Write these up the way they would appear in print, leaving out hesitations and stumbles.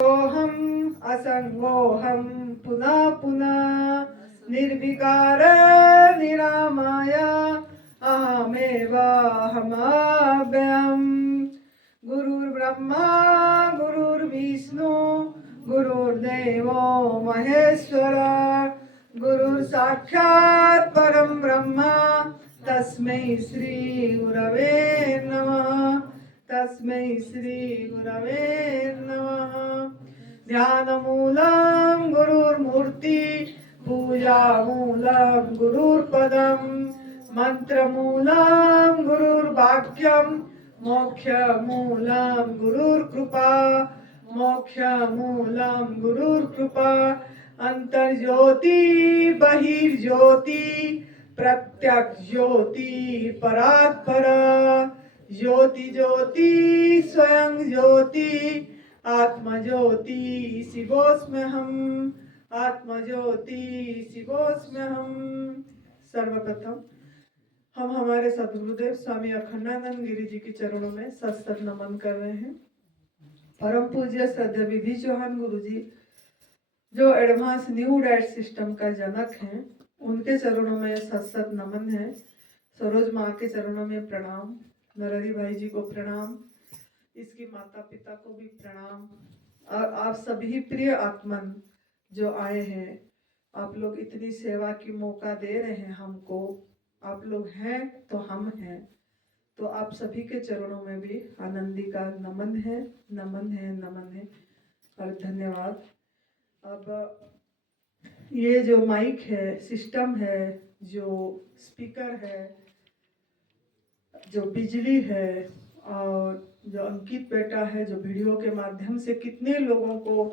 सोहम असंगोहम पुनः पुनः निर्विकार निरामय अहमेव हमाभ्यम। गुरुर्ब्रह्मा गुरुर्विष्णु गुरुर्देवो महेश्वर गुरुर् साक्षात् परम ब्रह्म तस्मै श्री गुरवे नमः। तस्मै श्री गुरवे नमः। ध्यानमूलं गुरुर्मूर्ति पूजामूलं गुरुर्पदं मंत्रमूलं गुरुर्वाक्यं मोक्षमूलं गुरुर्कृपा मोक्षमूलं गुरुर्कृपा। अंतर्ज्योति बहिर्ज्योति प्रत्यक्ष ज्योति परात्परा ज्योति ज्योति स्वयं ज्योति आत्म ज्योति शिवोस्म्यहम आत्म ज्योति शिवोस्म्यहम। सर्वप्रथम हम हमारे सद्गुरुदेव स्वामी अखंडानंद गिरी जी के चरणों में सत्सत नमन कर रहे हैं। परम पूज्य श्रद्धेय विधि चौहान गुरु जी जो एडवांस न्यू डाइट सिस्टम का जनक हैं, उनके चरणों में सत्सत नमन है। सरोज माँ के चरणों में प्रणाम, नरहरि भाई जी को प्रणाम, इसकी माता पिता को भी प्रणाम, और आप सभी प्रिय आत्मन जो आए हैं, आप लोग इतनी सेवा की मौका दे रहे हैं हमको। आप लोग हैं तो हम हैं, तो आप सभी के चरणों में भी आनंदी का नमन है, नमन है, नमन है और धन्यवाद। अब ये जो माइक है, सिस्टम है, जो स्पीकर है, जो बिजली है और जो अंकित बेटा है, जो वीडियो के माध्यम से कितने लोगों को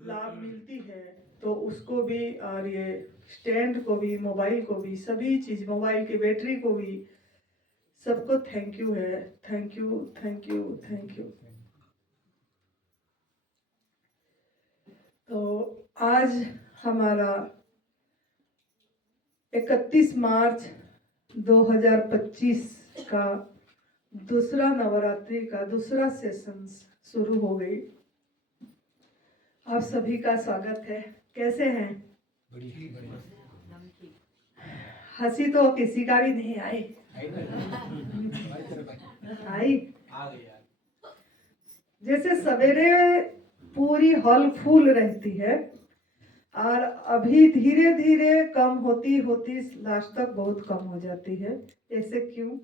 लाभ मिलती है, तो उसको भी, और ये स्टैंड को भी, मोबाइल को भी, सभी चीज, मोबाइल की बैटरी को भी, सबको थैंक यू है। Thank you, thank you, thank you. तो आज हमारा 31 मार्च 2025 का दूसरा नवरात्रि का दूसरा सेशन शुरू हो गई। आप सभी का स्वागत है। कैसे हैं? हंसी तो किसी का भी नहीं आई। आई जैसे सवेरे पूरी हॉल फुल रहती है और अभी धीरे धीरे कम होती होती लास्ट तक बहुत कम हो जाती है। ऐसे क्यों?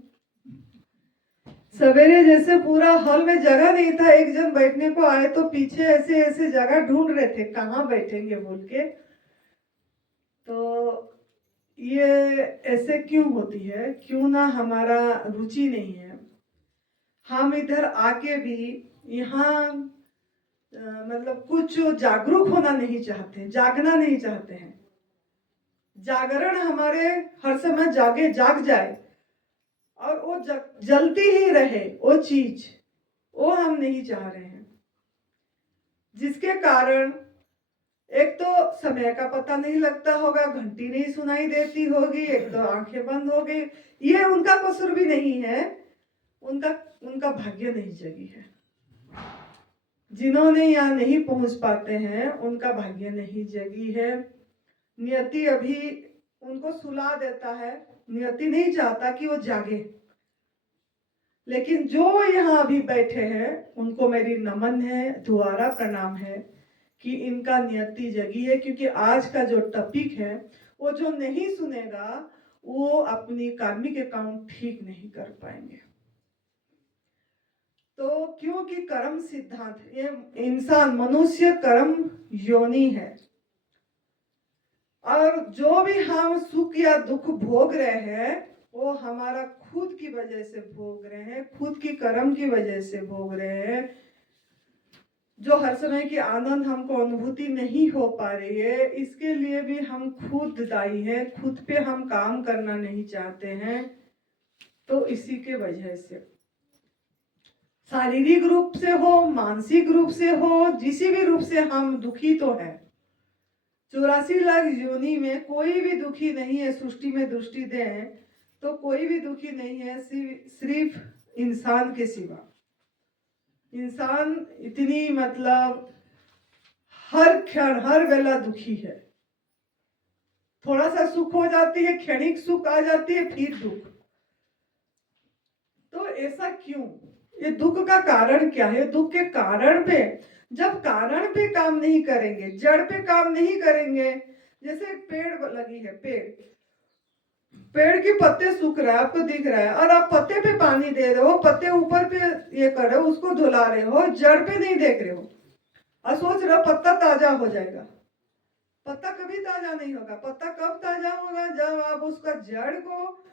सवेरे जैसे पूरा हॉल में जगह नहीं था, एक जन बैठने को आए तो पीछे ऐसे ऐसे जगह ढूंढ रहे थे कहाँ बैठेंगे बोल के। तो ये ऐसे क्यों होती है? क्यों ना हमारा रुचि नहीं है। हम इधर आके भी यहाँ मतलब कुछ जागरूक होना नहीं चाहते, जागना नहीं चाहते हैं। जागरण हमारे हर समय जाग जाए और वो जलती ही रहे वो चीज, वो हम नहीं चाह रहे हैं। जिसके कारण एक तो समय का पता नहीं लगता होगा, घंटी नहीं सुनाई देती होगी, एक तो आंखें बंद हो गई। ये उनका कसूर भी नहीं है, उनका भाग्य नहीं जगी है। जिन्होंने यहाँ नहीं पहुंच पाते हैं उनका भाग्य नहीं जगी है। नियति अभी उनको सुला देता है, नियति नहीं चाहता कि वो जागे। लेकिन जो यहाँ अभी बैठे हैं उनको मेरी नमन है, दोबारा प्रणाम है कि इनका नियति जगी है। क्योंकि आज का जो टॉपिक है वो जो नहीं सुनेगा वो अपनी कार्मिक अकाउंट ठीक नहीं कर पाएंगे। तो क्योंकि कर्म सिद्धांत, ये इंसान मनुष्य कर्म योनि है, और जो भी हम सुख या दुख भोग रहे हैं वो हमारा खुद की वजह से भोग रहे हैं, खुद की कर्म की वजह से भोग रहे हैं। जो हर समय की आनंद हमको अनुभूति नहीं हो पा रही है, इसके लिए भी हम खुद दायी हैं, खुद पे हम काम करना नहीं चाहते हैं। तो इसी के वजह से शारीरिक रूप से हो, मानसिक रूप से हो, जिसी भी रूप से हम दुखी तो है। 84 लाख योनि में कोई भी दुखी नहीं है। सृष्टि में दृष्टि दें तो कोई भी दुखी नहीं है, सिर्फ इंसान के सिवा। इंसान इतनी मतलब हर क्षण हर वेला दुखी है। थोड़ा सा सुख हो जाती है, क्षणिक सुख आ जाती है, फिर दुख। तो ऐसा क्यों? ये दुख का कारण क्या है? दुख के कारण पे, जब कारण पे काम नहीं करेंगे, जड़ पे काम नहीं करेंगे, जैसे एक पेड़ लगी है, पेड़ के पत्ते सूख रहा है, आपको दिख रहा है, और आप पत्ते पे पानी दे रहे हो, पत्ते ऊपर पे ये कर रहे हो, उसको धुला रहे हो, जड़ पे नहीं देख रहे हो और सोच रहे हो पत्ता ताजा हो जाएगा। पत्ता कभी ताजा नहीं होगा। पत्ता कब ताजा होगा? जब आप उसका जड़ को,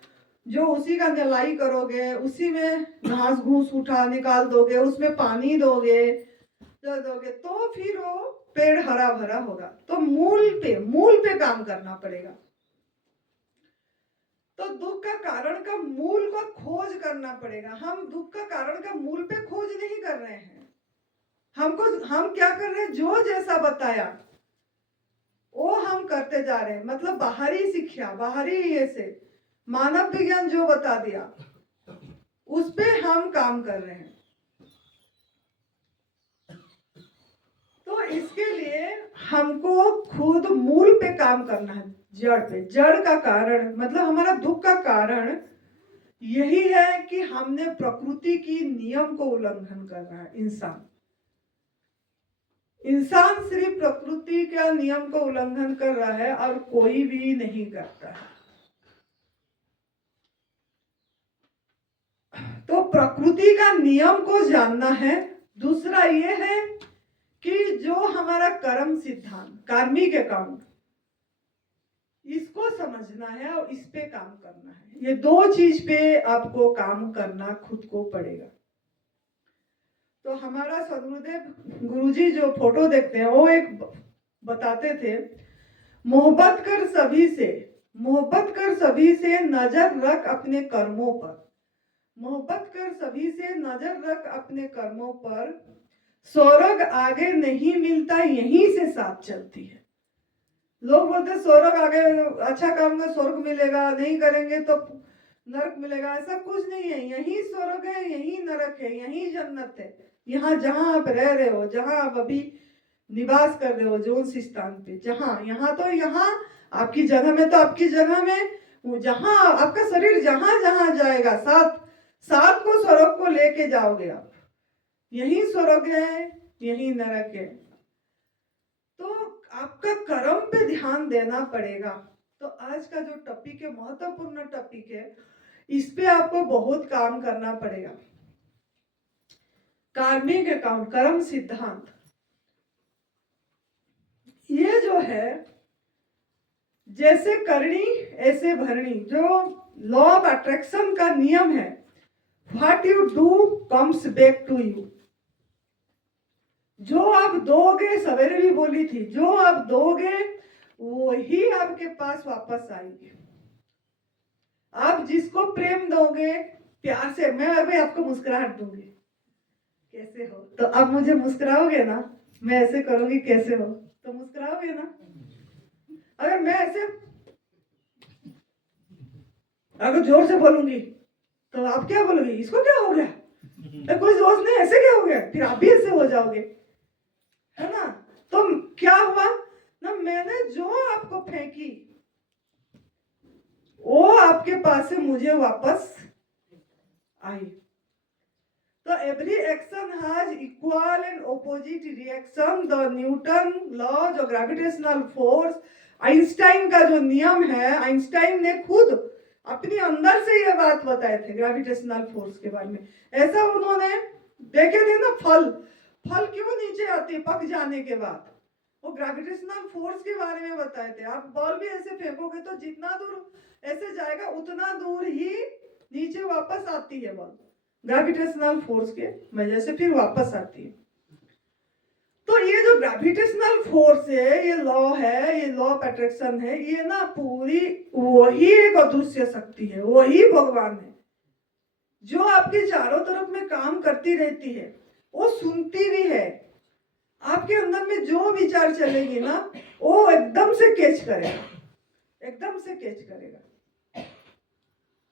जो उसी का निलाई करोगे, उसी में घास घूस उठा निकाल दोगे, उसमें पानी दोगे, तो फिर वो पेड़ हरा भरा होगा। तो मूल पे काम करना पड़ेगा। तो दुख का कारण का मूल को खोज करना पड़ेगा। हम दुख का कारण का मूल पे खोज नहीं कर रहे हैं। हम क्या कर रहे हैं? जो जैसा बताया वो हम करते जा रहे हैं। मतलब बाहरी शिक्षा, बाहरी ये से मानव विज्ञान जो बता दिया, उस पे हम काम कर रहे हैं। तो इसके लिए हमको खुद मूल पे काम करना है, जड़ पे। जड़ का कारण मतलब हमारा दुख का कारण यही है कि हमने प्रकृति की नियम को उल्लंघन कर रहा है। इंसान सिर्फ प्रकृति का नियम को उल्लंघन कर रहा है और कोई भी नहीं करता है। तो प्रकृति का नियम को जानना है। दूसरा ये है कि जो हमारा कर्म सिद्धांत, कार्मिक अकाउंट, इसको समझना है और इस पे काम करना है। ये दो चीज पे आपको काम करना खुद को पड़ेगा। तो हमारा सदगुरुदेव गुरुजी जो फोटो देखते हैं, वो एक बताते थे, मोहब्बत कर सभी से, नजर रख अपने कर्मों पर। मोहब्बत कर सभी से, नजर रख अपने कर्मों पर। स्वर्ग आगे नहीं मिलता, यहीं से साथ चलती है। लोग बोलते स्वर्ग आगे, अच्छा काम में स्वर्ग मिलेगा, नहीं करेंगे तो नरक मिलेगा। ऐसा कुछ नहीं है। यही स्वर्ग है, यही नरक है, यही जन्नत है। यहाँ जहाँ आप रह रहे हो, जहाँ आप अभी निवास कर रहे हो, जो स्थान पे, यहाँ तो यहाँ आपकी जगह में, तो आपकी जगह में, जहाँ आपका शरीर जहाँ जहाँ जाएगा, साथ को स्वर्ग को लेके जाओगे आप। यही स्वर्ग है, यही नरक है। तो आपका कर्म पे ध्यान देना पड़ेगा। तो आज का जो टॉपिक है, महत्वपूर्ण टॉपिक है, इस पे आपको बहुत काम करना पड़ेगा। कार्मिक अकाउंट, कर्म सिद्धांत, ये जो है जैसे करनी ऐसे भरनी, जो लॉ ऑफ अट्रैक्शन का नियम है, what you do comes back to you. जो आप दोगे, सवेरे भी बोली थी, जो आप दोगे वही आपके पास वापस आएगी। आप जिसको प्रेम दोगे, प्यार से, मैं अभी आपको मुस्कुराहट दूंगी, कैसे हो, तो अब मुझे मुस्कुराओगे ना। मैं ऐसे करूंगी, कैसे हो, तो मुस्कुराओगे ना। अगर मैं ऐसे, अगर जोर से बोलूंगी तो आप क्या बोलोगे? इसको क्या हो गया? कोई दोस्त नहीं, ऐसे क्या हो गया? फिर आप भी ऐसे हो जाओगे, है ना। तो क्या हुआ ना, मैंने जो आपको फेंकी वो आपके पास से मुझे वापस आई। तो every action has equal and opposite reaction. The Newton laws of gravitational force, Einstein का जो नियम है, आइंस्टाइन ने खुद अपने अंदर से ये बात बताए थे ग्रेविटेशनल फोर्स के बारे में। ऐसा उन्होंने देखे थे ना, फल क्यों नीचे आते पक जाने के बाद, वो ग्रेविटेशनल फोर्स के बारे में बताए थे। आप बॉल भी ऐसे फेंकोगे तो जितना दूर ऐसे जाएगा उतना दूर ही नीचे वापस आती है बॉल, ग्रेविटेशनल फोर्स के वजह से फिर वापस आती है। तो ये जो ग्रेविटेशनल फोर्स है, ये लॉ है, ये लॉ ऑफ अट्रैक्शन है, ये ना पूरी वही एक अदृश्य शक्ति है, वही भगवान है जो आपके चारों तरफ में काम करती रहती है। वो सुनती भी है। आपके अंदर में जो विचार चलेगी ना, वो एकदम से कैच करेगा, एकदम से कैच करेगा।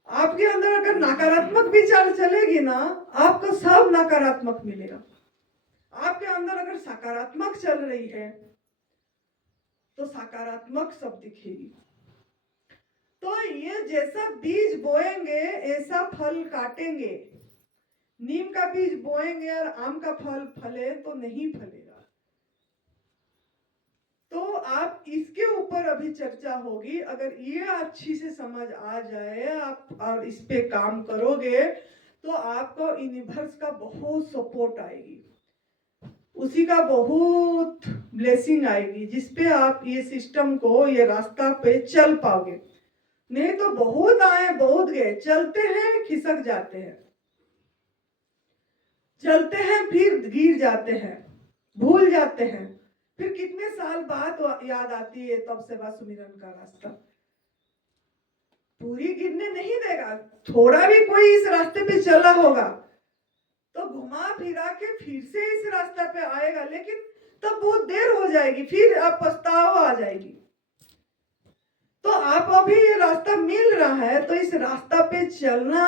आपके अंदर अगर नकारात्मक विचार चलेगी ना, आपको सब नकारात्मक मिलेगा। आपके अंदर अगर सकारात्मक चल रही है तो सकारात्मक सब दिखेगी। तो ये जैसा बीज बोएंगे ऐसा फल काटेंगे। नीम का बीज बोएंगे और आम का फल फले तो नहीं फलेगा। तो आप इसके ऊपर अभी चर्चा होगी। अगर ये अच्छी से समझ आ जाए आप और इस पे काम करोगे तो आपको यूनिवर्स का बहुत सपोर्ट आएगी, उसी का बहुत ब्लेसिंग आएगी, जिसपे आप ये सिस्टम को, ये रास्ता पे चल पाओगे। नहीं तो बहुत आए बहुत गए, चलते हैं खिसक जाते हैं, चलते हैं फिर गिर जाते हैं, भूल जाते हैं, फिर कितने साल बाद याद आती है तब सेवा सुमिरन का रास्ता। पूरी गिरने नहीं देगा, थोड़ा भी कोई इस रास्ते पे चला होगा तो घुमा फिरा के फिर से इस रास्ते पे आएगा, लेकिन तब बहुत देर हो जाएगी, फिर आप पछतावा आ जाएगी। तो आप अभी ये रास्ता मिल रहा है तो इस रास्ता पे चलना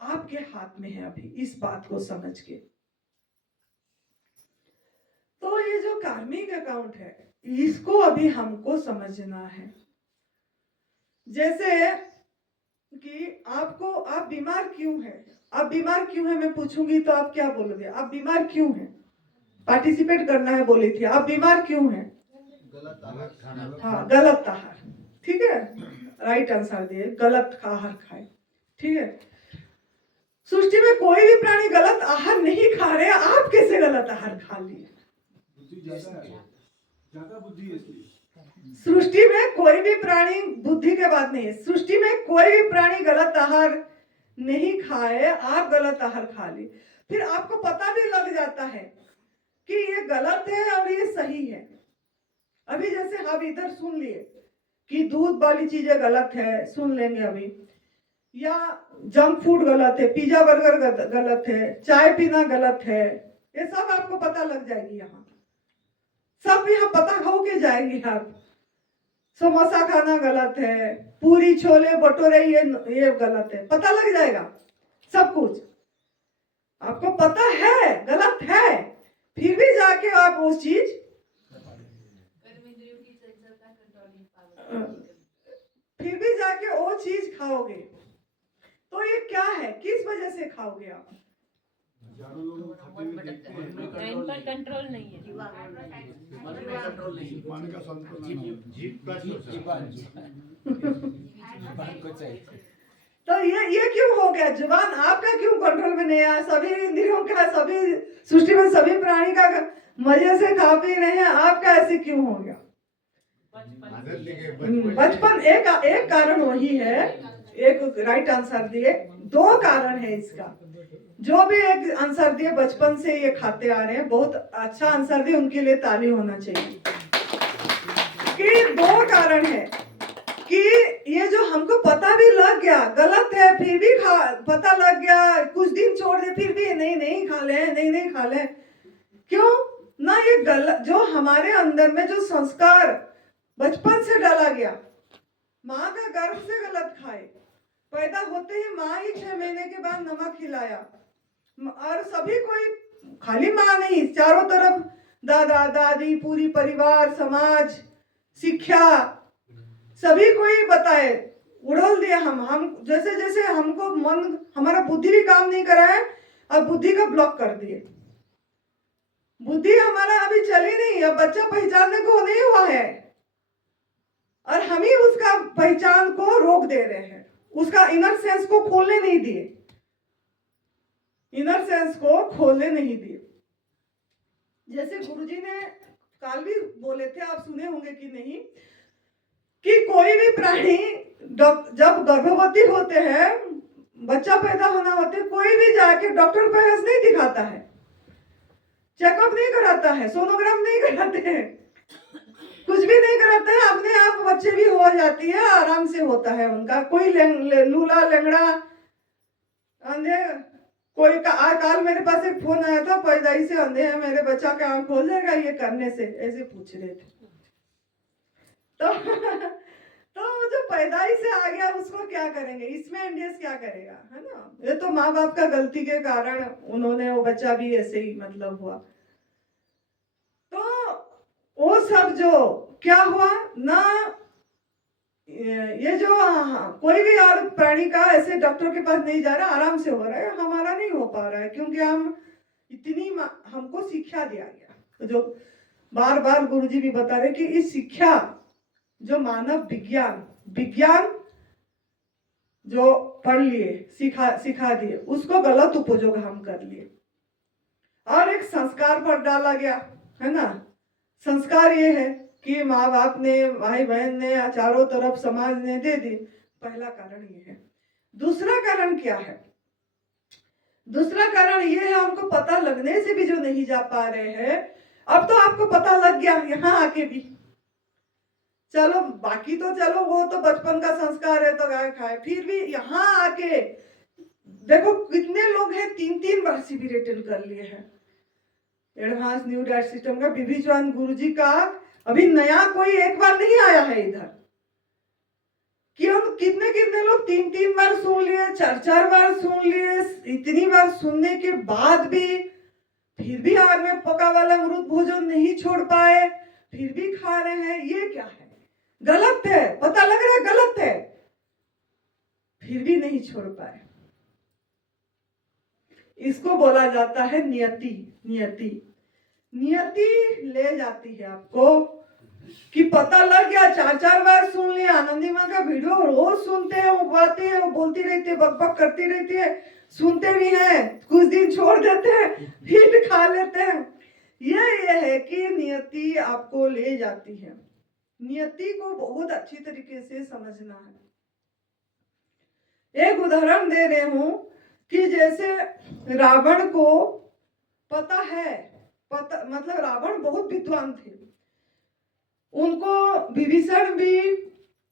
आपके हाथ में है अभी, इस बात को समझ के। तो ये जो कार्मिक अकाउंट है इसको अभी हमको समझना है। जैसे कि आप बीमार क्यों है, आप बीमार क्यों है मैं पूछूंगी तो आप क्या बोलोगे? आप बीमार क्यों है? पार्टिसिपेट करना है बोली थी। आप बीमार क्यों है? गलत आहार खाना। हाँ, गलत आहार, ठीक है, राइट आंसर दिए, गलत आहार खाए, ठीक है। सृष्टि में कोई भी प्राणी गलत आहार नहीं खा रहे, आप कैसे गलत आहार खा लिए? ज्यादा बुद्धि है इसलिए। सृष्टि में कोई भी प्राणी, बुद्धि के बात नहीं है, सृष्टि में कोई भी प्राणी गलत आहार नहीं खाए, आप गलत आहार खा ली। फिर आपको पता भी लग जाता है कि ये गलत है और ये सही है। अभी जैसे हम इधर सुन लिए कि दूध वाली चीजें गलत है, सुन लेंगे अभी, या जंक फूड गलत है, पिज्जा बर्गर गलत है, चाय पीना गलत है, ये सब आपको पता लग जाएगी। यहाँ सब यहाँ पता हो के जाएंगे आप। समोसा खाना गलत है, पूरी छोले भटूरे ये गलत है, पता लग जाएगा सब कुछ। आपको पता है गलत है, फिर भी जाके आप वो चीज, फिर भी जाके वो चीज खाओगे। तो ये क्या है, किस वजह से खाओगे आप? इन पर कंट्रोल नहीं है, तो ये क्यों हो गया? जुबान आपका क्यों कंट्रोल में नहीं आया? सभी इंद्रियों का, सभी सृष्टि में सभी प्राणी का मजे से खा पी रहे हैं, आपका ऐसे क्यों हो गया? बचपन एक कारण वही है, एक राइट आंसर दिए। दो कारण है इसका, जो भी एक आंसर दिए बचपन से ये खाते आ रहे हैं, बहुत अच्छा आंसर दिए, उनके लिए ताली होना चाहिए। कि दो कारण है कि ये जो हमको पता भी लग गया गलत है, फिर भी पता लग गया, कुछ दिन छोड़ दे फिर भी नहीं खा ले, नहीं खा ले, क्यों ना? ये गलत, जो हमारे अंदर में जो संस्कार बचपन से डाला गया, माँ का गर्भ से गलत खाए, पैदा होते ही माँ ही 6 महीने के बाद नमक खिलाया, और सभी कोई, खाली माँ नहीं, चारों तरफ दादा दादी, पूरी परिवार, समाज, शिक्षा, सभी कोई बताए, उड़ल दिया। हम जैसे जैसे हमको मन, हमारा बुद्धि भी काम नहीं करा है, अब बुद्धि का ब्लॉक कर दिए। बुद्धि हमारा अभी चली नहीं, अब बच्चा पहचानने को नहीं हुआ है, और हम ही उसका पहचान को रोक दे रहे हैं, उसका इनर सेंस को खोलने नहीं दिए, इनर सेंस को खोलने नहीं दिए। जैसे गुरुजी ने कल भी बोले थे, आप सुने होंगे कि नहीं, कि कोई भी प्राणी जब गर्भवती होते हैं, बच्चा पैदा होना होते, कोई भी जाके डॉक्टर के पास नहीं दिखाता है, चेकअप नहीं कराता है, सोनोग्राम नहीं कराते हैं, कुछ भी नहीं कराते हैं, अपने आप बच्चे भी हो जाती है, आराम से होता है उनका। कोई लूला लंगड़ा अंधे, कोई काल मेरे पास एक फोन आया था, पैदाइश से अंधे हैं, मेरे बच्चा का आंख खोल जाएगा ये करने से, ऐसे पूछ रहे थे। तो जो पैदाइश से आ गया उसको क्या करेंगे? इसमें इंडियस क्या करेगा, है ना? ये तो माँ बाप का गलती के कारण उन्होंने, वो बच्चा भी ऐसे ही मतलब हुआ। तो वो सब जो क्या हुआ ना, ये जो कोई भी और प्राणी का ऐसे डॉक्टर के पास नहीं जा रहा, आराम से हो रहा है, हमारा नहीं हो पा रहा है क्योंकि हमको शिक्षा दिया गया। तो जो बार बार गुरुजी भी बता रहे कि इस शिक्षा जो मानव विज्ञान जो पढ़ लिए, सिखा दिए, उसको गलत उपयोग हम कर लिए और एक संस्कार पर डाला गया है ना। संस्कार ये है कि माँ बाप ने, भाई बहन ने, चारों तरफ समाज ने दे दी। पहला कारण ये है। दूसरा कारण क्या है? दूसरा कारण ये है, हमको पता लगने से भी जो नहीं जा पा रहे हैं, अब तो आपको पता लग गया यहाँ आके भी। चलो बाकी तो चलो वो तो बचपन का संस्कार है तो गाय खाए, फिर भी यहाँ आके देखो कितने लोग हैं 3-3 बार सीबी रिटर्न कर लिए हैं। एडवांस न्यू डाइट सिस्टम का बीबी चौहान गुरुजी का अभी नया कोई एक बार नहीं आया है इधर, कि हम कितने लोग 3-3 बार सुन लिए, 4-4 बार सुन लिए। इतनी बार सुनने के बाद भी फिर भी आग में पका वाला अमृत भोजन नहीं छोड़ पाए, फिर भी खा रहे हैं। ये क्या है? गलत है, पता लग रहा है गलत है, फिर भी नहीं छोड़ पाए। इसको बोला जाता है नियति। नियति ले जाती है आपको कि पता लग गया, 4-4 बार सुन लिया। आनंदी माँ का वीडियो रोज सुनते हैं, वो बातें हैं, वो बोलती रहती है, बकबक करती रहती है, सुनते भी हैं, कुछ दिन छोड़ देते हैं, फिर खा लेते हैं। ये है कि नियति आपको ले जाती है। नियति को बहुत अच्छी तरीके से समझना है। एक उदाहरण दे रहे हूं कि जैसे रावण को पता है, मतलब रावण बहुत विद्वान थे, उनको विभीषण भी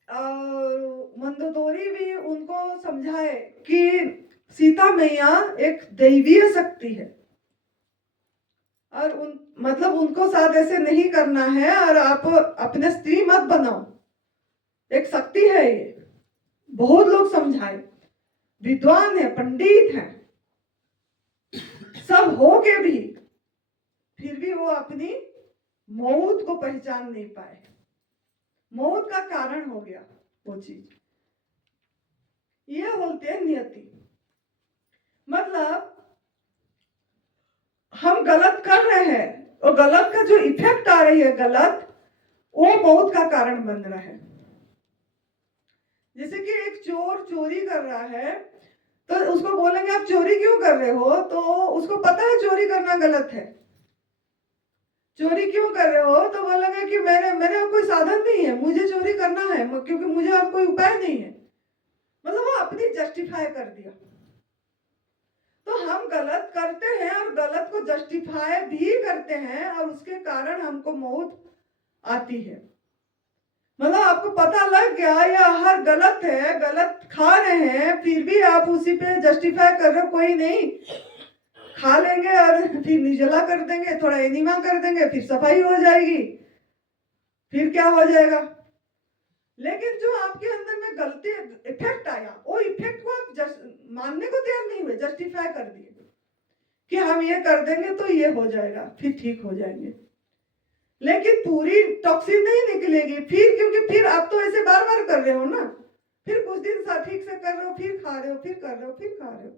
और मंदोदरी भी उनको समझाए कि सीता मैया एक दैवीय शक्ति है और मतलब उनको साथ ऐसे नहीं करना है और आप अपने स्त्री मत बनाओ, एक शक्ति है ये। बहुत लोग समझाए, विद्वान है, पंडित हैं, सब हो के भी फिर भी वो अपनी मौत को पहचान नहीं पाए। मौत का कारण हो गया वो चीज। ये बोलते हैं नियति। मतलब हम गलत कर रहे हैं और गलत का जो इफेक्ट आ रही है गलत, वो मौत का कारण बन रहा है। जैसे कि एक चोर चोरी कर रहा है तो उसको बोलेंगे आप चोरी क्यों कर रहे हो, तो उसको पता है चोरी करना गलत है। चोरी क्यों कर रहे हो तो बोलेंगे कि मेरे कोई साधन नहीं है, मुझे चोरी करना है क्योंकि मुझे और कोई उपाय नहीं है। मतलब वो अपनी जस्टिफाई कर दिया। तो हम गलत करते हैं और गलत को जस्टिफाई भी करते हैं और उसके कारण हमको मौत आती है। मतलब आपको पता लग गया यह आहार गलत है, गलत खा रहे हैं, फिर भी आप उसी पे जस्टिफाई कर रहे हो, कोई नहीं खा लेंगे और फिर निर्जला कर देंगे, थोड़ा एनीमा कर देंगे, फिर सफाई हो जाएगी, फिर क्या हो जाएगा। लेकिन जो आपके अंदर में गलती इफेक्ट आया, वो इफेक्ट को आप मानने को तैयार नहीं हुए, जस्टिफाई कर दिए कि हम ये कर देंगे तो ये हो जाएगा, फिर ठीक हो जाएंगे। लेकिन पूरी टॉक्सिन नहीं निकलेगी फिर, क्योंकि फिर आप तो ऐसे बार बार कर रहे हो ना, फिर कुछ दिन ठीक से कर रहे हो, फिर खा रहे हो, फिर कर रहे हो, फिर खा रहे हो।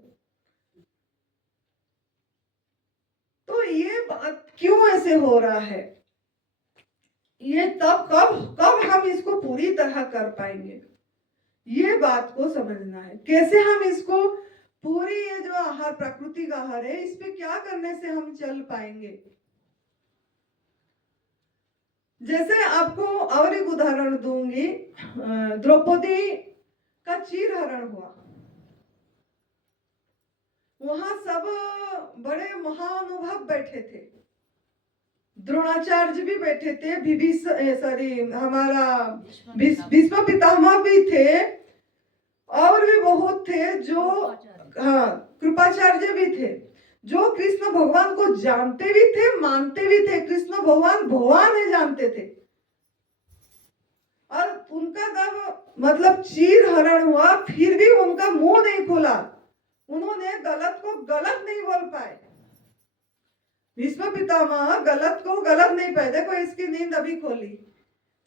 तो ये बात क्यों ऐसे हो रहा है, ये तब कब हम इसको पूरी तरह कर पाएंगे, ये बात को समझना है। कैसे हम इसको पूरी, ये जो आहार प्राकृतिक आहार है, इस पे क्या करने से हम चल पाएंगे। जैसे आपको और एक उदाहरण दूंगी, द्रौपदी का चीरहरण हुआ, वहां सब बड़े महानुभव बैठे थे, द्रोणाचार्य भी बैठे थे, हमारा भीष्म पितामह भी थे, और भी बहुत थे जो, हाँ, कृपाचार्य भी थे, जो कृष्ण भगवान को जानते भी थे, मानते भी थे। कृष्ण भगवान है जानते थे। और उनका जब मतलब चीर हरण हुआ, फिर भी उनका मुंह नहीं खुला, उन्होंने गलत को गलत नहीं बोल पाए। भीष्म पितामह गलत को गलत नहीं पाए। देखो इसकी नींद अभी खोली,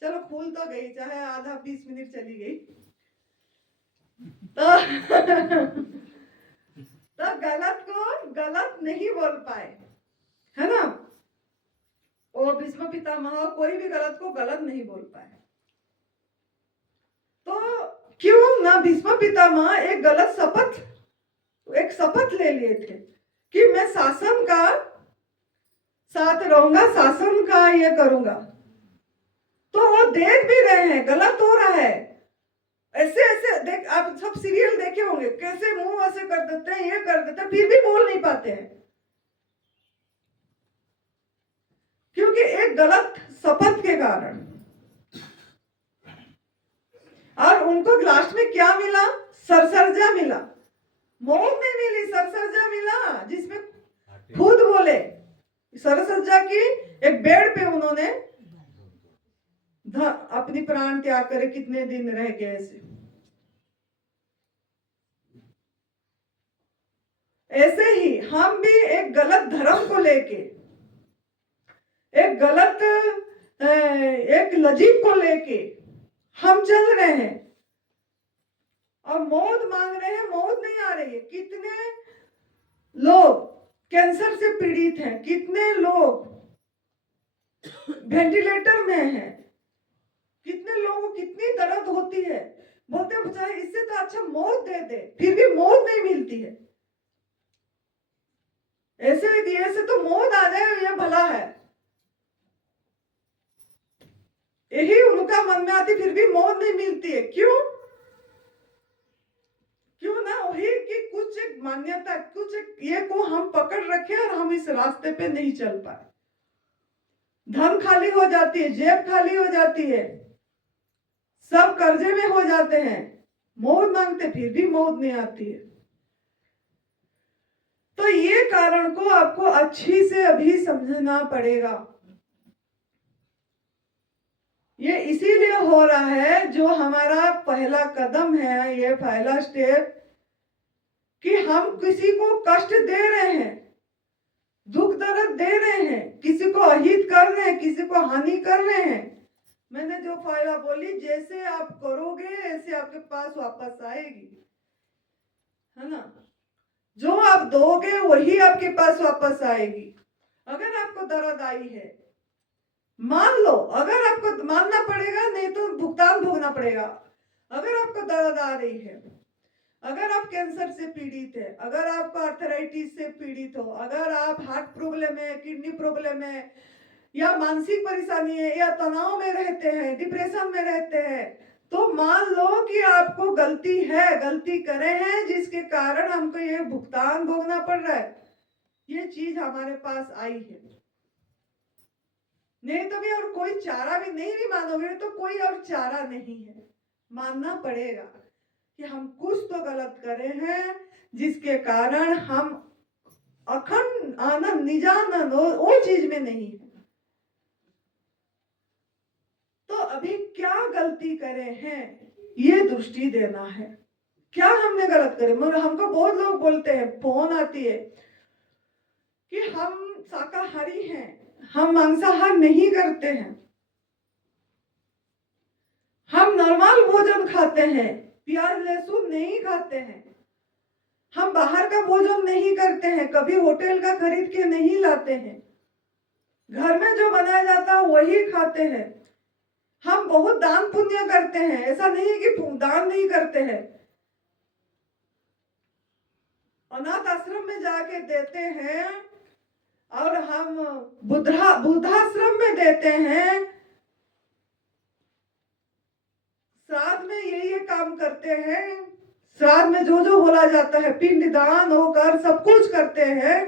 चलो खुल तो गई, चाहे आधा 20 मिनट चली गई। तो तो गलत को गलत नहीं बोल पाए, है ना। वो भीष्म पितामह कोई भी गलत को गलत नहीं बोल पाए। तो क्यों ना भीष्म पितामह एक शपथ ले लिए थे कि मैं शासन का साथ रहूंगा, शासन का ये करूंगा। तो वो देख भी रहे हैं गलत हो रहा है, ऐसे ऐसे देख, आप सब सीरियल देखे होंगे, कैसे मुंह ऐसे कर देते हैं, ये कर देते हैं, फिर भी बोल नहीं पाते हैं, क्योंकि एक गलत शपथ के कारण। और उनको लास्ट में क्या मिला? सरसरजा मिला, मौत नहीं मिली, सरसरजा मिला, जिसमें खुद बोले सरसरजा की एक बेड पे उन्होंने अपनी प्राण त्याग करे, कितने दिन रह गए ऐसे। ऐसे ही हम भी एक गलत धर्म को लेके, एक गलत एक लजीब को लेके हम चल रहे हैं और मौत मांग रहे हैं, मौत नहीं आ रही है। कितने लोग कैंसर से पीड़ित हैं, कितने लोग वेंटिलेटर में हैं, कितने लोगों को कितनी दर्द होती है, बोलते हैं चाहे इससे तो अच्छा मौत दे दे, फिर भी मौत नहीं मिलती है। ऐसे दिए से तो मौत आ जाए ये भला है, यही उनका मन में आती, फिर भी मौत नहीं मिलती है। क्यों? क्यों ना वही कि कुछ एक मान्यता, कुछ एक ये को हम पकड़ रखे और हम इस रास्ते पे नहीं चल पाए। धन खाली हो जाती है, जेब खाली हो जाती है, सब कर्जे में हो जाते हैं, मौत मांगते फिर भी मौत नहीं आती है। तो ये कारण को आपको अच्छी से अभी समझना पड़ेगा। ये इसीलिए हो रहा है, जो हमारा पहला कदम है, ये पहला स्टेप, कि हम किसी को कष्ट दे रहे हैं, दुख दर्द दे रहे हैं, किसी को अहित कर रहे हैं, किसी को हानि कर रहे हैं। मैंने जो फायदा बोली, जैसे आप करोगे ऐसे आपके पास वापस आएगी, है ना। जो आप दोगे वही आपके पास वापस आएगी। अगर आपको दर्द आई है, मान लो, अगर आपको मानना पड़ेगा, नहीं तो भुगतान भोगना पड़ेगा। अगर आपको दर्द आ रही है, अगर आप कैंसर से पीड़ित है, अगर आपको आर्थराइटिस से पीड़ित हो, अगर आप हार्ट प्रॉब्लम है, किडनी प्रॉब्लम है, या मानसिक परेशानी है, या तनाव में रहते हैं, डिप्रेशन में रहते हैं, तो मान लो कि आपको गलती है, गलती करे हैं, जिसके कारण हमको ये भुगतान भोगना पड़ रहा है। ये चीज हमारे पास आई है, नहीं तो भी और कोई चारा भी नहीं, भी मानोगे तो कोई और चारा नहीं है। मानना पड़ेगा कि हम कुछ तो गलत करे हैं, जिसके कारण हम अखंड आनंद, निजानंद वो चीज में नहीं है। तो अभी क्या गलती करे हैं, ये दृष्टि देना है। क्या हमने गलत करे? मगर हमको बहुत लोग बोलते हैं, फोन आती है कि हम शाकाहारी हैं, हम मांसाहार नहीं करते हैं, हम नॉर्मल भोजन खाते हैं, प्याज लहसुन नहीं खाते हैं, हम बाहर का भोजन नहीं करते हैं, कभी होटल का खरीद के नहीं लाते हैं, घर में जो बनाया जाता है वही खाते हैं, हम बहुत दान पुण्य करते हैं, ऐसा नहीं है कि दान नहीं करते हैं, अनाथ आश्रम में जाके देते हैं, और हम बुद्धाश्रम में देते हैं, श्राद्ध में ये काम करते हैं, श्राद्ध में जो जो बोला जाता है, पिंडदान होकर सब कुछ करते हैं,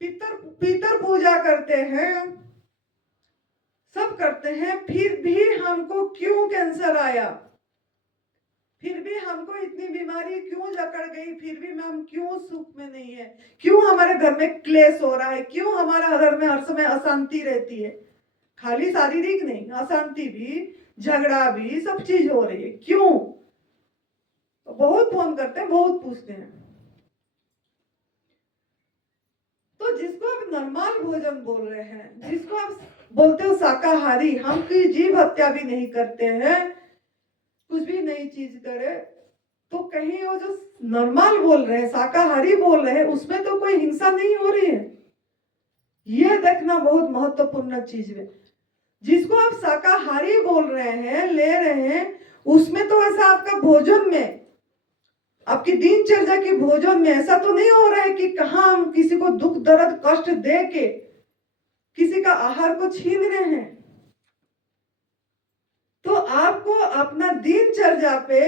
पितर पूजा करते हैं, सब करते हैं, फिर भी हमको क्यों कैंसर आया, फिर भी हमको इतनी बीमारी क्यों जकड़ गई, फिर भी हम क्यों सुख में नहीं है, क्यों हमारे घर में क्लेश हो रहा है, क्यों हमारे घर में हर समय अशांति रहती है, खाली शारीरिक नहीं, अशांति भी, झगड़ा भी, सब चीज हो रही है, क्यों? तो बहुत फोन करते हैं, बहुत पूछते हैं। तो तो जिसको आप नॉर्मल भोजन बोल रहे हैं, जिसको आप बोलते हो शाकाहारी, हम कोई जीव हत्या भी नहीं करते हैं, कुछ भी नई चीज करे, तो कहीं वो जो नॉर्मल बोल रहे हैं, शाकाहारी बोल रहे हैं, उसमें तो कोई हिंसा नहीं हो रही है। ये देखना बहुत महत्वपूर्ण चीज है। जिसको आप शाकाहारी बोल रहे हैं, ले रहे हैं, उसमें तो ऐसा आपका भोजन में, आपकी दिनचर्या के भोजन में ऐसा तो नहीं हो रहा है कि कहाँ हम किसी को दुख दर्द कष्ट दे के किसी का आहार को छीन रहे हैं। तो आपको अपना दिनचर्या पे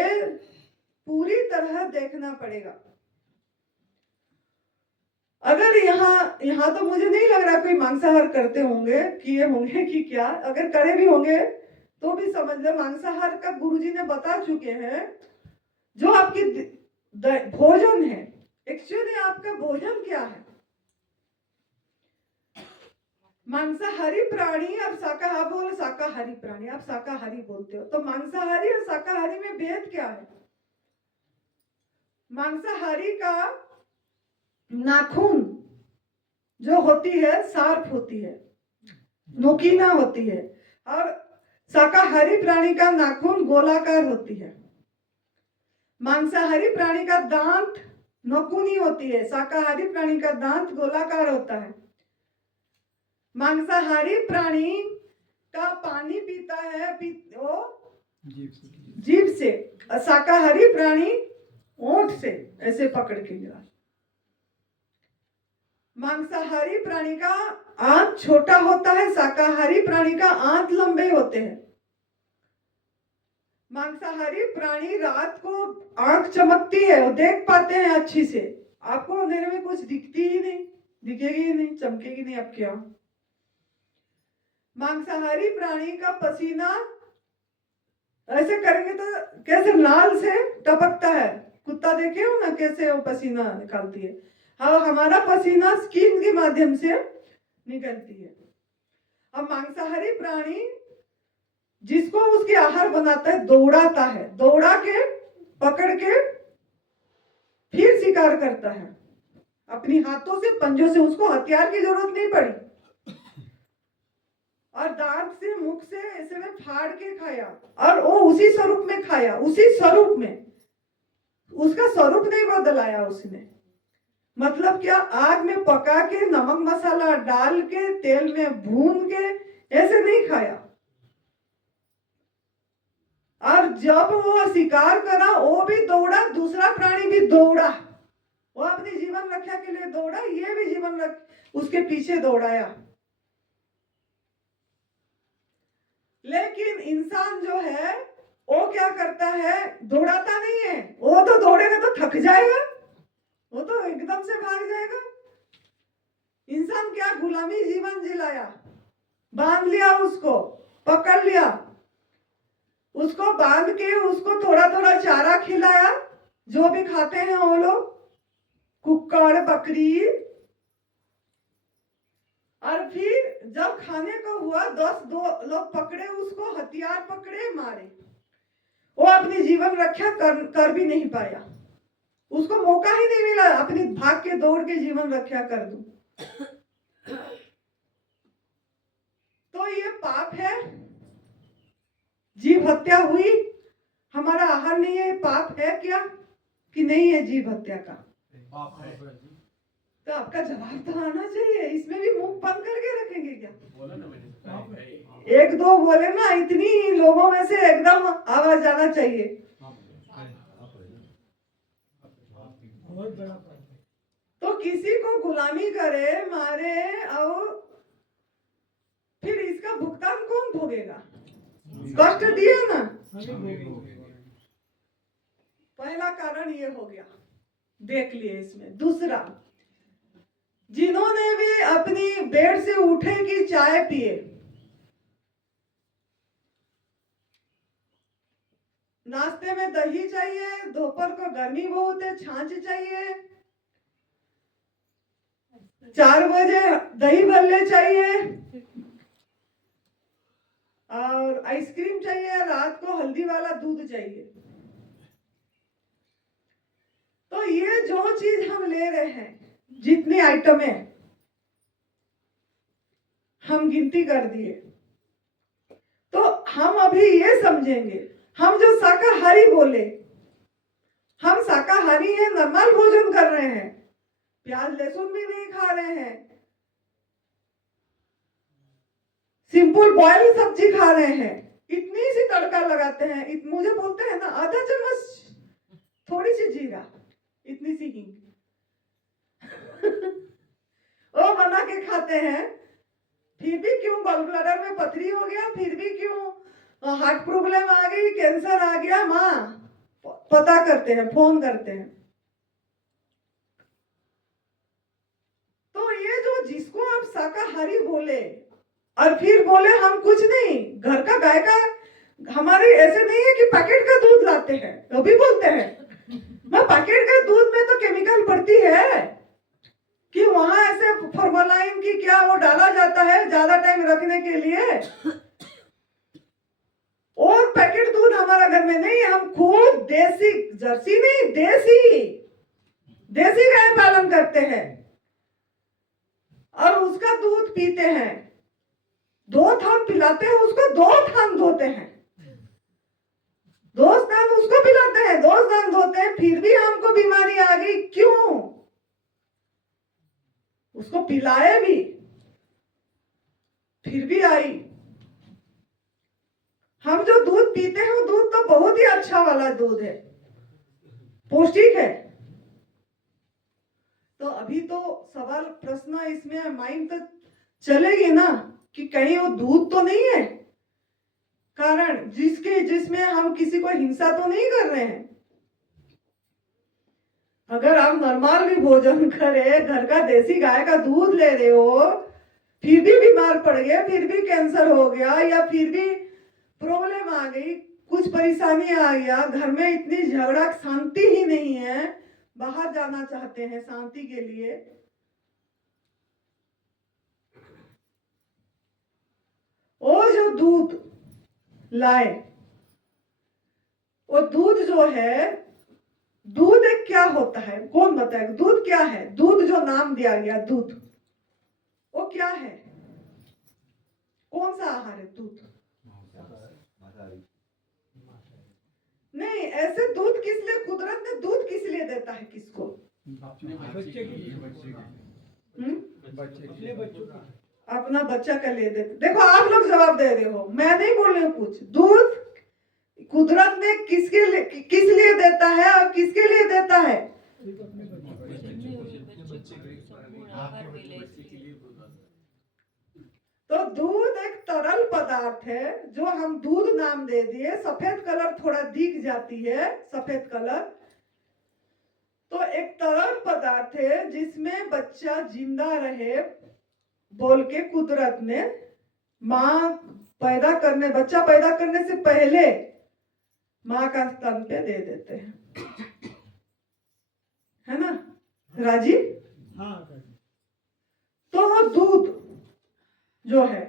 पूरी तरह देखना पड़ेगा। अगर यहाँ तो मुझे नहीं लग रहा कोई मांसाहार करते होंगे, किए होंगे कि क्या, अगर करे भी होंगे तो भी समझ लो मांसाहार का गुरुजी ने बता चुके हैं। जो आपकी भोजन है, एक्चुअली आपका भोजन क्या है। मांसाहारी प्राणी, आप शाकाहारी बोलो, शाकाहारी प्राणी आप शाकाहारी बोलते हो, तो मांसाहारी और शाकाहारी में भेद क्या है। मांसाहारी का नाखून जो होती है शार्प होती है, नोकीना होती है, और शाकाहारी प्राणी का नाखून गोलाकार होती है। मांसाहारी प्राणी का दांत नोकुनी होती है, शाकाहारी प्राणी का दांत गोलाकार होता है। मांसाहारी प्राणी का पानी पीता है वो जीभ से, और शाकाहारी प्राणी ओंठ से ऐसे पकड़ के गिरा। मांसाहारी प्राणी का आंत छोटा होता है, शाकाहारी प्राणी का आंत लंबे होते हैं। मांसाहारी प्राणी रात को आंख चमकती है, वो देख पाते हैं अच्छी से, आपको अंधेरे में कुछ दिखती ही नहीं, दिखेगी ही नहीं, चमकेगी नहीं आपकी आंख। मांसाहारी प्राणी का पसीना ऐसे करेंगे तो कैसे नाल से टपकता है, कुत्ता देखे हो ना कैसे वो पसीना निकालती है। हाँ, हमारा पसीना स्किन के माध्यम से निकलती है। अब मांसाहारी प्राणी जिसको उसके आहार बनाता है दौड़ाता है, दौड़ा के पकड़ के फिर शिकार करता है अपनी हाथों से, पंजों से, उसको हथियार की जरूरत नहीं पड़ी, और दांत से मुख से ऐसे में फाड़ के खाया, और वो उसी स्वरूप में खाया, उसी स्वरूप में, उसका स्वरूप नहीं बदलाया उसने। मतलब क्या, आग में पका के नमक मसाला डाल के तेल में भून के ऐसे नहीं खाया। और जब वो शिकार करा, वो भी दौड़ा, दूसरा प्राणी भी दौड़ा, वो अपनी जीवन रक्षा के लिए दौड़ा, ये भी जीवन उसके पीछे दौड़ाया। लेकिन इंसान जो है वो क्या करता है, दौड़ाता नहीं है, वो तो दौड़ेगा तो थक जाएगा, वो तो एकदम से भाग जाएगा। इंसान क्या गुलामी जीवन जिलाया, बांध लिया, उसको पकड़ लिया, उसको बांध के उसको थोड़ा थोड़ा चारा खिलाया, जो भी खाते हैं वो लोग, कुक्कड़ बकरी, और फिर जब खाने को हुआ 10 लोग पकड़े उसको, हथियार पकड़े, मारे, वो अपनी जीवन रक्षा कर भी नहीं पाया, उसको मौका ही नहीं मिला अपनी भाग के दौड़ के जीवन रक्षा कर दूं। तो ये पाप है, जीव हत्या हुई, हमारा आहार नहीं है, पाप है क्या कि नहीं है जीव हत्या का? पाप है। तो आपका जवाब तो आना चाहिए, इसमें भी मुंह बंद करके रखेंगे क्या? बोला ना मैंने, एक दो बोले ना, इतनी लोगों में से एकदम आवाज आना चाहिए। तो किसी को गुलामी करे, मारे, और फिर इसका भुगतान कौन भोगेगा? कष्ट दिया ना, पहला कारण ये हो गया, देख लिए इसमें। दूसरा, जिन्होंने भी अपनी बेड से उठे कि चाय पिए, नाश्ते में दही चाहिए, दोपहर को गर्मी बहुत है छाछ चाहिए, 4 बजे दही भल्ले चाहिए, और आइसक्रीम चाहिए, रात को हल्दी वाला दूध चाहिए। तो ये जो चीज हम ले रहे हैं, जितने आइटम है, हम गिनती कर दिए। तो हम अभी ये समझेंगे, हम जो शाकाहारी बोले, हम शाकाहारी हैं, नॉर्मल भोजन कर रहे हैं, प्याज लहसुन भी नहीं खा रहे हैं, सिंपल बॉयल सब्जी खा रहे हैं, इतनी सी तड़का लगाते हैं, मुझे बोलते हैं ना आधा चम्मच थोड़ी सी जीरा, इतनी सी हींग वो बना के खाते हैं, फिर भी क्यों गॉल ब्लैडर में पथरी हो गया, फिर भी क्यों हार्ट प्रॉब्लम आ गई, कैंसर आ गया, माँ पता करते हैं, फोन करते हैं। तो ये जो जिसको आप शाकाहारी बोले और फिर बोले हम कुछ नहीं, घर का गाय का, हमारे ऐसे नहीं है कि पैकेट का दूध लाते हैं, वो भी बोलते हैं मैं पैकेट के दूध में तो केमिकल पड़ती है कि वहां ऐसे फॉर्मलाइन की क्या वो डाला जाता है ज्यादा टाइम रखने के लिए, और पैकेट दूध हमारा घर में नहीं है, हम खुद देसी, जर्सी नहीं, देसी गाय पालन करते हैं और उसका दूध पीते हैं, 2 थान पिलाते हैं उसको, 2 थान धोते हैं, 2 स्नान उसको पिलाते हैं, 2 स्नान धोते हैं, फिर भी हमको बीमारी आ गई, क्यों? उसको पिलाए भी फिर भी आई। हम जो दूध पीते हैं वो दूध तो बहुत ही अच्छा वाला दूध है, पौष्टिक है। तो अभी तो सवाल प्रश्न इसमें माइंड तो चलेगी ना कि कहीं वो दूध तो नहीं है कारण जिसमें हम किसी को हिंसा तो नहीं कर रहे हैं। अगर आप नॉर्मल भी भोजन करे, घर का देसी गाय का दूध ले रहे हो, फिर भी बीमार पड़ गए, फिर भी कैंसर हो गया, या फिर भी प्रॉब्लम आ गई, कुछ परेशानी आ गया, घर में इतनी झगड़ा, शांति ही नहीं है, बाहर जाना चाहते हैं शांति के लिए, वो जो दूध लाए, वो दूध जो है, दूध एक क्या होता है, कौन बताएगा? दूध क्या है? दूध जो नाम दिया गया दूध, वो क्या है? कौन सा आहार है दूध? नहीं, ऐसे दूध किस लिए, कुदरत ने दूध किस लिए देता है किसको? अपना बच्चा का ले देते। देखो आप लोग जवाब दे रहे हो, मैं नहीं बोल रही हूँ कुछ। दूध कुदरत ने किस लिए देता है और किसके लिए देता है? तो दूध एक तरल पदार्थ है जो हम दूध नाम दे दिए, सफेद कलर थोड़ा दिख जाती है, सफेद कलर, तो एक तरल पदार्थ है जिसमें बच्चा जिंदा रहे बोल के कुदरत ने माँ बच्चा पैदा करने से पहले माँ का स्तन पे दे देते हैं, है ना राजीव? हाँ। तो दूध जो है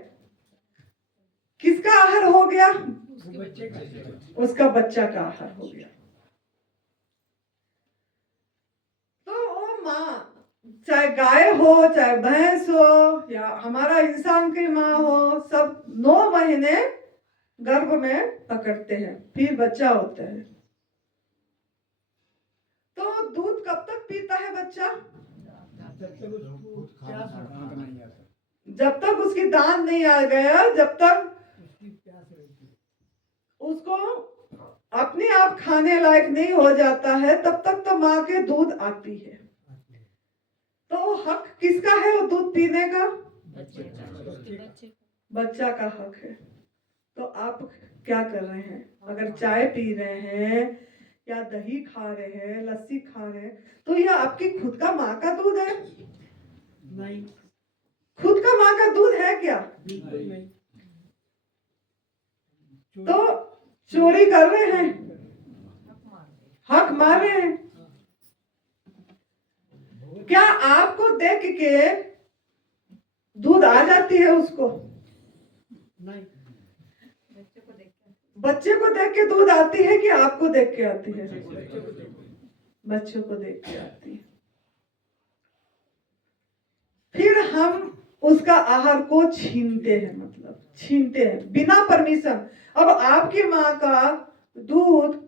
किसका आहार हो गया? उसका बच्चा का आहार हो गया। तो वो माँ, चाहे गाय हो, चाहे भैंस हो, या हमारा इंसान की माँ हो, सब 9 महीने गर्भ में पकड़ते हैं, फिर बच्चा होता है। तो दूध कब तक पीता है बच्चा? जब तक उसकी दांत नहीं आ गया, जब तक उसको अपने आप खाने लायक नहीं हो जाता है, तब तक तो माँ के दूध आती है। तो हक किसका है वो दूध पीने का? बच्चा का हक है। तो आप क्या कर रहे हैं? अगर चाय पी रहे हैं या दही खा रहे हैं, लस्सी खा रहे हैं, तो यह आपकी खुद का माँ का दूध है? नहीं। खुद का माँ का दूध है क्या? नहीं। तो चोरी कर रहे हैं, हक मार रहे हैं। क्या आपको देख के दूध आ जाती है उसको? नहीं। बच्चे को देख के दूध आती है कि आपको देख के आती है? बच्चों को देख के आती है। फिर हम उसका आहार को छीनते हैं, मतलब छीनते हैं बिना परमिशन। अब आपकी माँ का दूध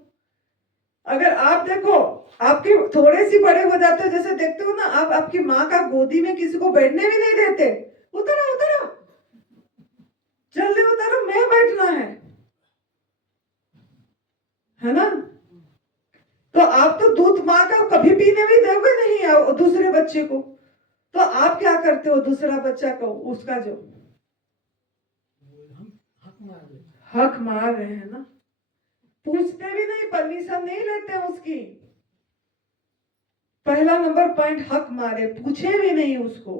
अगर आप देखो, आपके थोड़े सी बड़े हो जाते हो, जैसे देखते हो ना आप, आपकी माँ का गोदी में किसी को बैठने भी नहीं देते, उतरो उतरो जल्दी उतरो, मैं बैठना है ना। तो आप तो दूध माँ का कभी पीने भी दोगे नहीं दूसरे बच्चे को, तो आप क्या करते हो, दूसरा बच्चा को उसका जो हक मार रहे हैं ना, पूछते भी नहीं, परमिशन नहीं लेते उसकी। पहला नंबर पॉइंट, हक मारे, पूछे भी नहीं उसको।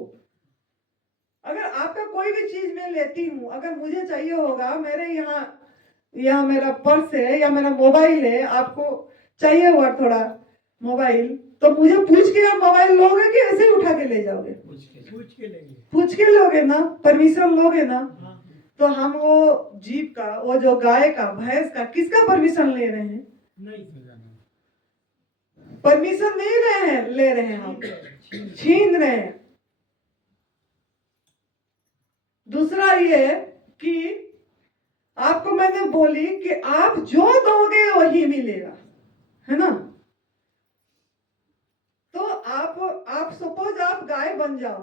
अगर आपका कोई भी चीज मैं लेती हूँ, अगर मुझे चाहिए होगा, मेरे यहाँ मेरा पर्स है या मेरा मोबाइल है, आपको चाहिए हुआ थोड़ा मोबाइल, तो मुझे पूछ के आप मोबाइल लोगे कि ऐसे ही उठा के ले जाओगे? पूछ के लोगे ना, परमिशन लोगे ना। तो हम वो जीप का, वो जो गाय का, भैंस का, किसका परमिशन ले रहे हैं? परमिशन नहीं ले रहे हैं हम, छीन रहे हैं। दूसरा ये कि आपको मैंने बोली कि आप जो दोगे वही मिलेगा, है ना। तो आप सपोज आप गाय बन जाओ,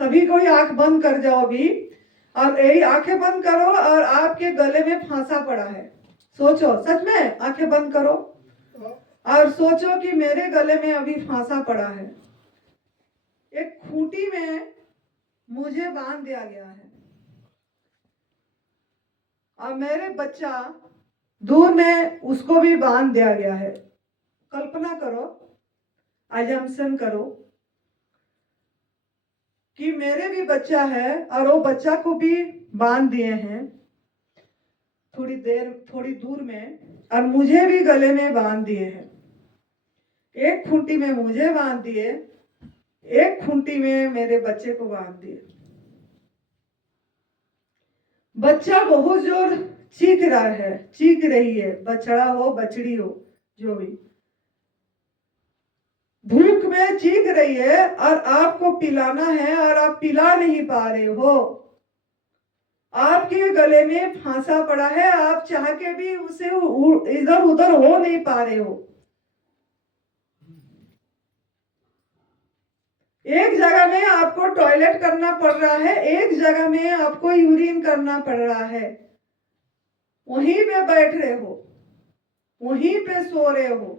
सभी कोई आंख बंद कर जाओ अभी, और यही आंखें बंद करो और आपके गले में फांसा पड़ा है, सोचो, सच में आंखें बंद करो और सोचो कि मेरे गले में अभी फांसा पड़ा है, एक खूंटी में मुझे बांध दिया गया है और मेरे बच्चा दूर में उसको भी बांध दिया गया है। कल्पना करो, अजम्पशन करो कि मेरे भी बच्चा है और वो बच्चा को भी बांध दिए हैं थोड़ी दूर में, और मुझे भी गले में बांध दिए हैं। एक खूंटी में मुझे बांध दिए, एक खूंटी में मेरे बच्चे को बांध दिए। बच्चा बहुत जोर चीख रही है, बछड़ा हो बछड़ी हो जो भी, भूख में चीख रही है और आपको पिलाना है और आप पिला नहीं पा रहे हो। आपके गले में फांसा पड़ा है, आप चाह के भी उसे इधर उधर हो नहीं पा रहे हो। एक जगह में आपको टॉयलेट करना पड़ रहा है, एक जगह में आपको यूरिन करना पड़ रहा है, वहीं पे बैठ रहे हो, वहीं पे सो रहे हो।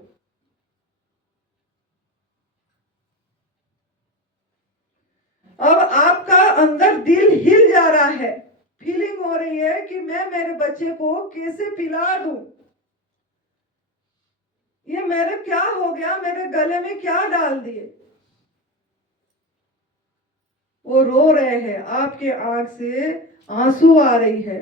अब आपका अंदर दिल हिल जा रहा है, फीलिंग हो रही है कि मैं मेरे बच्चे को कैसे पिला दूं, ये मेरे क्या हो गया, मेरे गले में क्या डाल दिए। वो रो रहे हैं, आपके आंख से आंसू आ रही है,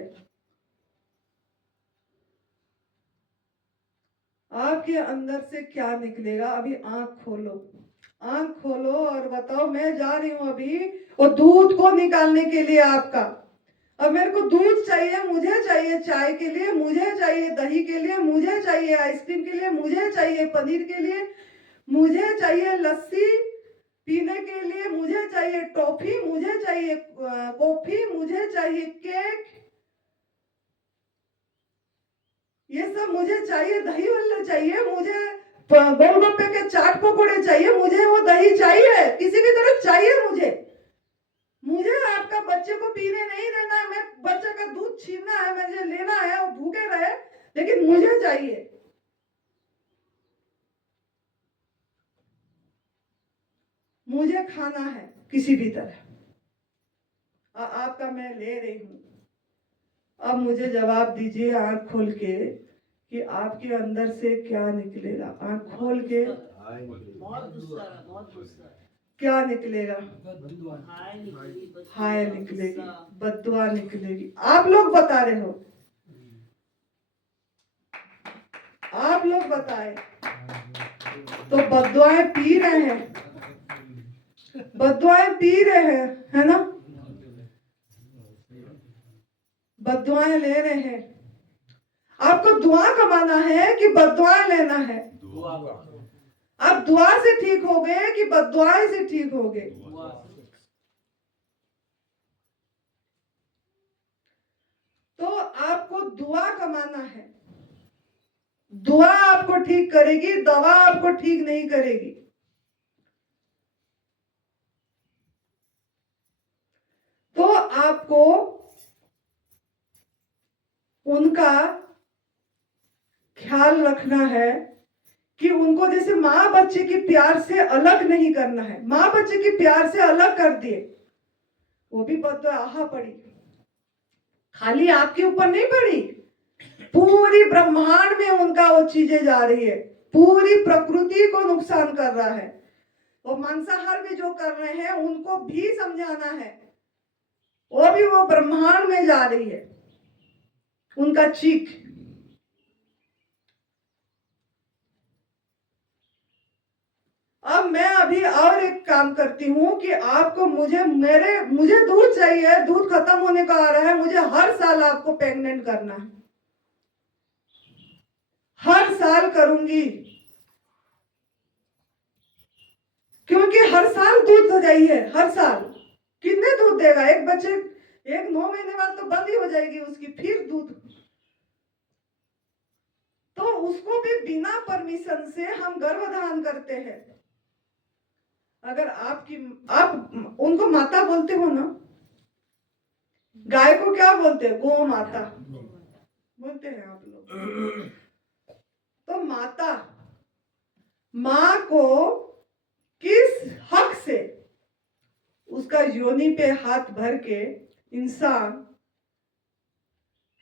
आपके अंदर से क्या निकलेगा। अभी आंख खोलो और बताओ, मैं जा रही हूं अभी वो दूध को निकालने के लिए आपका। अब मेरे को दूध चाहिए, मुझे चाहिए चाय के लिए, मुझे चाहिए दही के लिए, मुझे चाहिए आइसक्रीम के लिए, मुझे चाहिए पनीर के लिए, मुझे चाहिए लस्सी पीने के लिए, मुझे चाहिए टॉफी, मुझे चाहिए कॉफी, मुझे चाहिए केक, ये सब मुझे चाहिए, दही वल्ले चाहिए, मुझे गोलगप्पे के चाट पकौड़े चाहिए, मुझे वो दही चाहिए, किसी भी तरह चाहिए मुझे आपका बच्चे को पीने नहीं देना है, मैं बच्चे का दूध छीनना है, मुझे लेना है, वो भूखे रहे, लेकिन मुझे चाहिए। मुझे खाना है किसी भी तरह, आपका मैं ले रही हूं। अब मुझे जवाब दीजिए आंख खोल के कि आपके अंदर से क्या निकलेगा। आंख खोल के क्या निकलेगा? हाय निकलेगी, बद्दुआ निकलेगी। आप लोग बता रहे हो, आप लोग बताए तो बद्दुआएं पी रहे हैं, बद्दुआएं पी रहे हैं, है ना, बद्दुआएं ले रहे हैं। आपको दुआ कमाना है कि बद्दुआएं लेना है? आप दुआ से ठीक हो गए कि बद्दुआएं से ठीक हो गए? आपको दुआ कमाना है। दुआ आपको ठीक करेगी, दवा आपको ठीक नहीं करेगी। तो आपको उनका ख्याल रखना है कि उनको जैसे माँ बच्चे के प्यार से अलग नहीं करना है। माँ बच्चे के प्यार से अलग कर दिए, वो भी बदआहा पड़ी, खाली आपके ऊपर नहीं पड़ी, पूरी ब्रह्मांड में उनका वो चीजें जा रही है, पूरी प्रकृति को नुकसान कर रहा है। वो मांसाहार भी जो कर रहे हैं उनको भी समझाना है, वो भी वो ब्रह्मांड में जा रही है उनका चीख। अब मैं अभी और एक काम करती हूँ कि आपको मुझे दूध चाहिए, दूध खत्म होने का आ रहा है, मुझे हर साल आपको प्रेग्नेंट करना है, हर साल करूंगी, क्योंकि हर साल दूध हो जाइए। हर साल कितने दूध देगा एक बच्चे? एक 9 महीने बाद तो बंद ही हो जाएगी उसकी फिर दूध। तो उसको भी बिना परमिशन से हम गर्भधारण करते हैं। अगर आप उनको माता बोलते हो ना, गाय को क्या बोलते हैं? गौ माता बोलते हैं आप लोग। तो माता, माँ को किस हक से उसका योनि पे हाथ भर के इंसान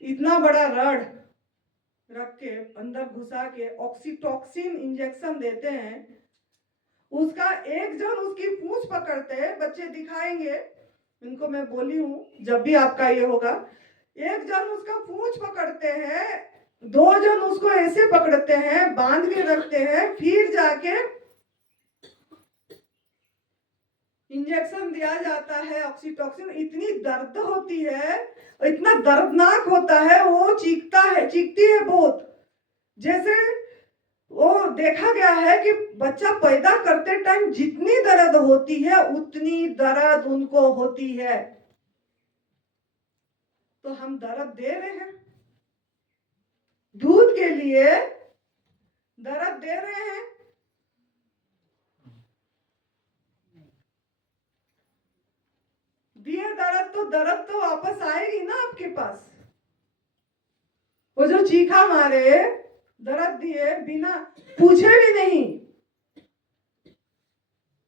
इतना बड़ा रड रख के अंदर घुसा के ऑक्सीटॉक्सिन इंजेक्शन देते हैं, उसका एक जन उसकी पूंछ पकड़ते हैं, बच्चे दिखाएंगे इनको, मैं बोली हूं जब भी आपका ये होगा, एक जन उसका पूंछ पकड़ते हैं, 2 जन उसको ऐसे पकड़ते हैं, बांध के रखते हैं, फिर जाके इंजेक्शन दिया जाता है ऑक्सीटॉक्सिन। इतनी दर्द होती है, इतना दर्दनाक होता है, वो चीखती है बहुत। जैसे वो देखा गया है कि बच्चा पैदा करते टाइम जितनी दर्द होती है उतनी दर्द उनको होती है। तो हम दर्द दे रहे हैं, दूध के लिए दर्द दे रहे हैं। दिए दर्द तो वापस आएगी ना आपके पास। वो जो चीखा मारे, दर्द दिए बिना पूछे भी नहीं,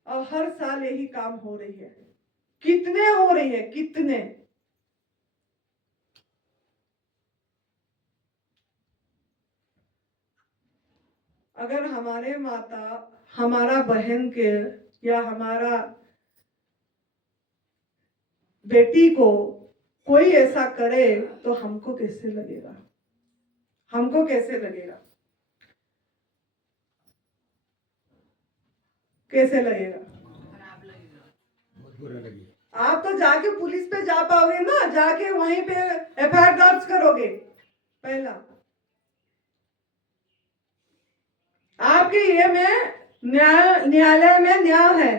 और हर साल यही काम हो रही है। कितने हो रही है, कितने? अगर हमारे माता, हमारा बहन के या हमारा बेटी को कोई ऐसा करे तो हमको कैसे लगेगा? हमको कैसे लगेगा? कैसे लगेगा? बहुत बुरा लगेगा। आप तो जाके पुलिस पे जा पाओगे ना, जाके वहीं पे एफआईआर दर्ज करोगे। पहला आपके ये में न्यायालय में न्याय है,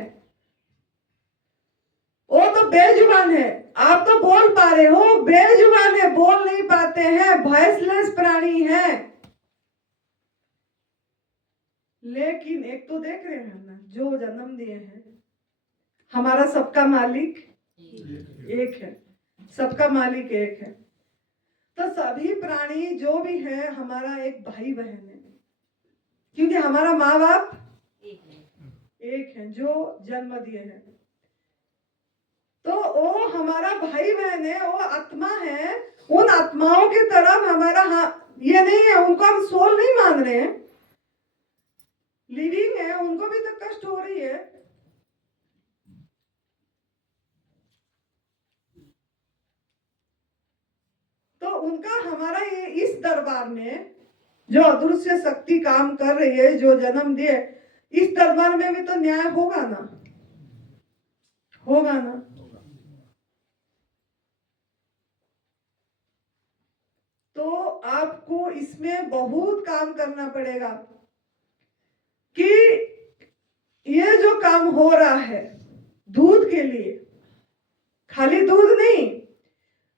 वो तो बेजुबान है, आप तो बोल पा रहे हो, बेजुबान है, बोल नहीं पाते हैं, वॉइसलेस प्राणी है। लेकिन एक तो देख रहे हैं ना, जो जन्म दिए हैं, हमारा सबका मालिक एक है, सबका मालिक एक है। तो सभी प्राणी जो भी है हमारा एक भाई बहन है, क्योंकि हमारा माँ बाप एक है जो जन्म दिए हैं। तो वो हमारा भाई बहन है, वो आत्मा है। उन आत्माओं की तरफ हमारा ये नहीं है, उनको हम सोल नहीं मान रहे हैं, लिविंग है, उनको भी तो कष्ट हो रही है। तो उनका हमारा ये इस दरबार में जो अदृश्य शक्ति काम कर रही है, जो जन्म दिए, इस दरबार में भी तो न्याय होगा ना, होगा ना। तो आपको इसमें बहुत काम करना पड़ेगा कि ये जो काम हो रहा है दूध के लिए, खाली दूध नहीं,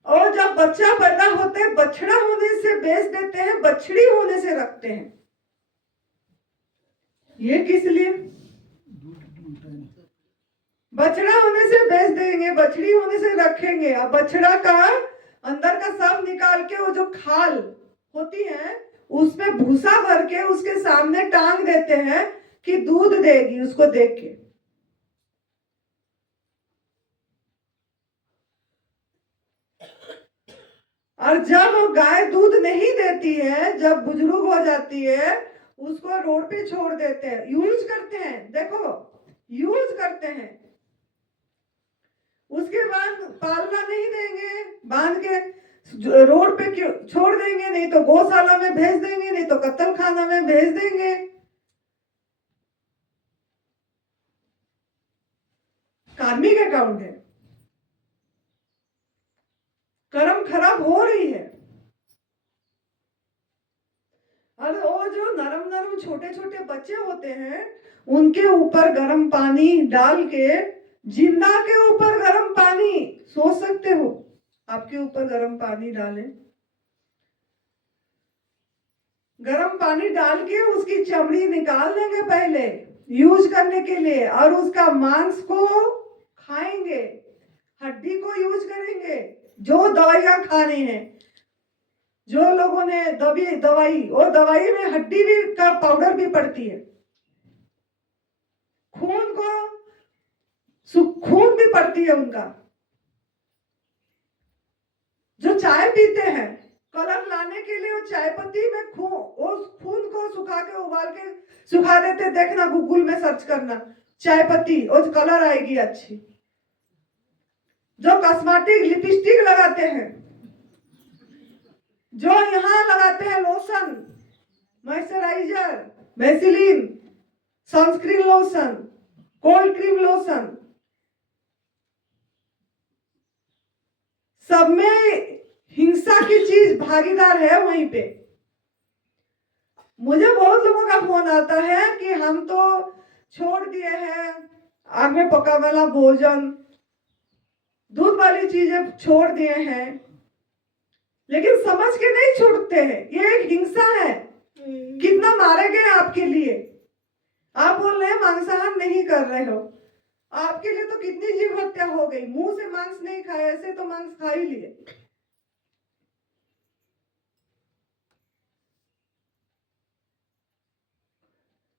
और जब बच्चा पैदा होते हैं, बछड़ा होने से बेच देते हैं, बछड़ी होने से रखते हैं। ये किस लिए? बछड़ा होने से बेच देंगे, बछड़ी होने से रखेंगे। अब बछड़ा का अंदर का सब निकाल के वो जो खाल होती है उसमें भूसा भर के उसके सामने टांग देते हैं कि दूध देगी उसको देख के। और जब वो गाय दूध नहीं देती है, जब बुजुर्ग हो जाती है, उसको रोड पे छोड़ देते हैं, यूज करते हैं, देखो यूज करते हैं। उसके बाद पालना नहीं देंगे, बांध के रोड पे क्यों छोड़ देंगे, नहीं तो गौशाला में भेज देंगे, नहीं तो कत्ल खाना में भेज देंगे। कार्मिक अकाउंट है, कर्म खराब हो रही है। और वो जो नरम नरम छोटे छोटे बच्चे होते हैं उनके ऊपर गर्म पानी डाल के, जिंदा के ऊपर गर्म पानी, सोच सकते हो आपके ऊपर गर्म पानी डालें, गर्म पानी डाल के उसकी चमड़ी निकाल देंगे पहले यूज करने के लिए, और उसका मांस को खाएंगे, हड्डी को यूज करेंगे। जो दवाइयां खानी है, जो लोगों ने दवाई, और दवाई में हड्डी भी का पाउडर भी पड़ती है, खून भी पड़ती है उनका। जो चाय पीते हैं कलर लाने के लिए, वो चाय पत्ती में खून को सुखा के, उबाल के सुखा देते, देखना गूगल में सर्च करना चाय पत्ती, और कलर आएगी अच्छी। जो कॉस्मेटिक लिपस्टिक लगाते हैं, जो यहाँ लगाते हैं lotion, moisturiser, Vaseline, sunscreen lotion, cold cream lotion, सब में हिंसा की चीज भागीदार है वहीं पे। मुझे बहुत लोगों का फोन आता है कि हम तो छोड़ दिए हैं आग में पका वाला भोजन, दूध वाली चीजें छोड़ दिए हैं, लेकिन समझ के नहीं छोड़ते हैं। ये एक हिंसा है। कितना मारे गए आपके लिए, आप बोल रहे हैं मांसाहार नहीं कर रहे हो, आपके लिए तो कितनी जीव हत्या हो गई। मुंह से मांस नहीं खाया, ऐसे तो मांस खा ही लिए।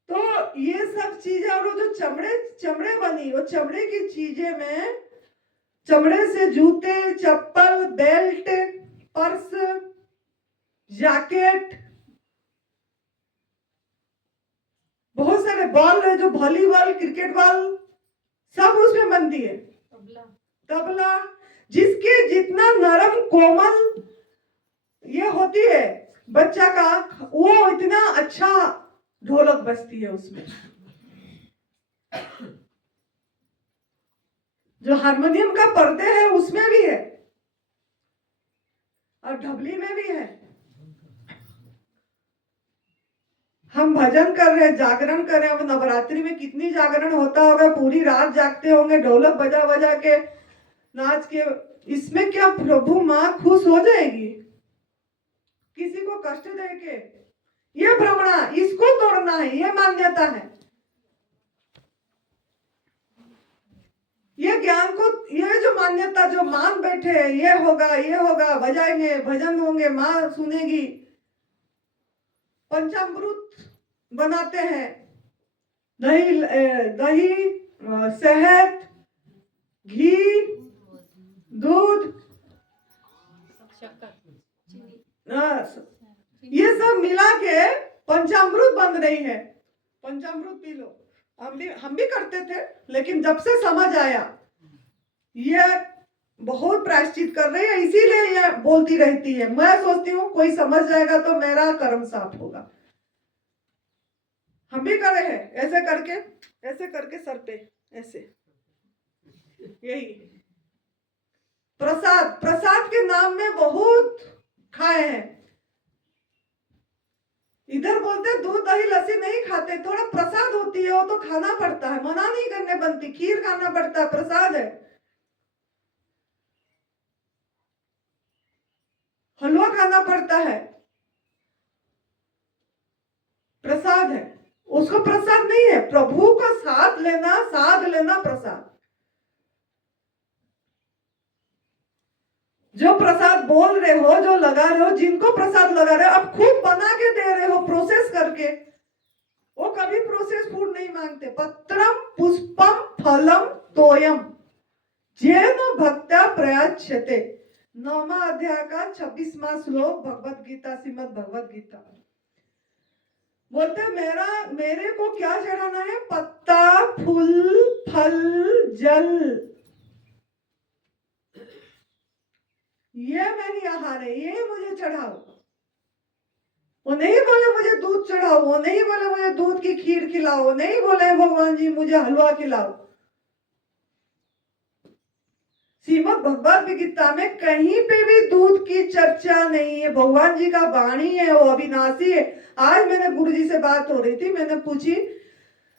तो ये सब चीजें, और वो जो चमड़े बनी, वो चमड़े की चीजें में, चमड़े से जूते, चप्पल, बेल्ट, पर्स, जैकेट, बहुत सारे बॉल है, जो वॉलीबॉल, क्रिकेट बॉल, सब उसमें बनती है। तबला, जिसके जितना नरम कोमल ये होती है बच्चा का, वो इतना अच्छा ढोलक बजती है उसमें। जो हारमोनियम का पर्दे है उसमें भी है, और ढबली में भी है। हम भजन कर रहे हैं, जागरण कर रहे हैं। अब नवरात्रि में कितनी जागरण होता होगा, पूरी रात जागते होंगे, ढोलक बजा बजा के, नाच के। इसमें क्या प्रभु माँ खुश हो जाएगी किसी को कष्ट दे के? ये भ्रमणा, इसको तोड़ना है, ये मान्यता है। ये ज्ञान को, ये जो मान्यता जो मान बैठे हैं, ये होगा, बजाएंगे, भजन होंगे, माँ सुनेगी, पंचामृत बनाते हैं, दही, शहद, घी, दूध, ये सब मिला के पंचामृत बन रही है। पंचामृत पी लो। हम भी करते थे, लेकिन जब से समझ आया ये बहुत प्रायश्चित कर रही है, इसीलिए ये बोलती रहती है। मैं सोचती हूँ कोई समझ जाएगा तो मेरा कर्म साफ होगा। हम भी करे हैं, ऐसे करके सर पे ऐसे, यही प्रसाद के नाम में बहुत खाए हैं। इधर बोलते दूध दही लस्सी नहीं खाते, थोड़ा प्रसाद होती है, वो तो खाना पड़ता है, मना नहीं करने बनती, खीर खाना पड़ता है, प्रसाद है। हलवा खाना पड़ता है, प्रसाद है। उसको प्रसाद नहीं है, प्रभु का साथ लेना प्रसाद। जो प्रसाद बोल रहे हो, जो लगा रहे हो, जिनको प्रसाद लगा रहे हो, आप खुद बना के दे रहे हो प्रोसेस करके। वो कभी प्रोसेस फूड नहीं मांगते। पत्रम पुष्पम फलम तोयम जेन भक्त्या प्रयाच्यते। 9वां अध्याय का 26वां श्लोक भगवत गीता, श्रीमद् भगवत गीता। बोलते मेरे को क्या चढ़ाना है? पत्ता, फूल, फल, जल, ये मेरी आहार है, ये मुझे चढ़ाओ। वो नहीं बोले मुझे दूध चढ़ाओ, वो नहीं बोले मुझे दूध की खीर खिलाओ, वो नहीं बोले भगवान जी मुझे हलवा खिलाओ। श्रीमद् भगवत गीता में कहीं पे भी दूध की चर्चा नहीं है। भगवान जी का वाणी है, वो अविनाशी है। आज मैंने गुरुजी से बात हो रही थी, मैंने पूछी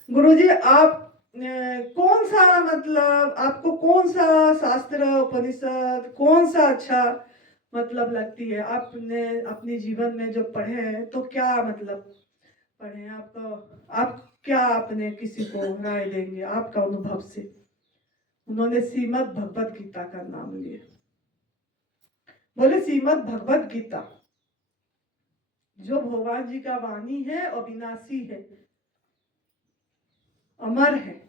गुरुजी आप कौन सा, मतलब आपको कौन सा शास्त्र उपनिषद कौन सा अच्छा मतलब लगती है? आपने अपने जीवन में जो पढ़े हैं तो क्या मतलब पढ़े हैं आप क्या आपने किसी को राय देंगे आपका अनुभव से? उन्होंने श्रीमद् भगवत गीता का नाम लिया। बोले श्रीमद् भगवत गीता जो भगवान जी का वाणी है, अविनाशी है, अमर है,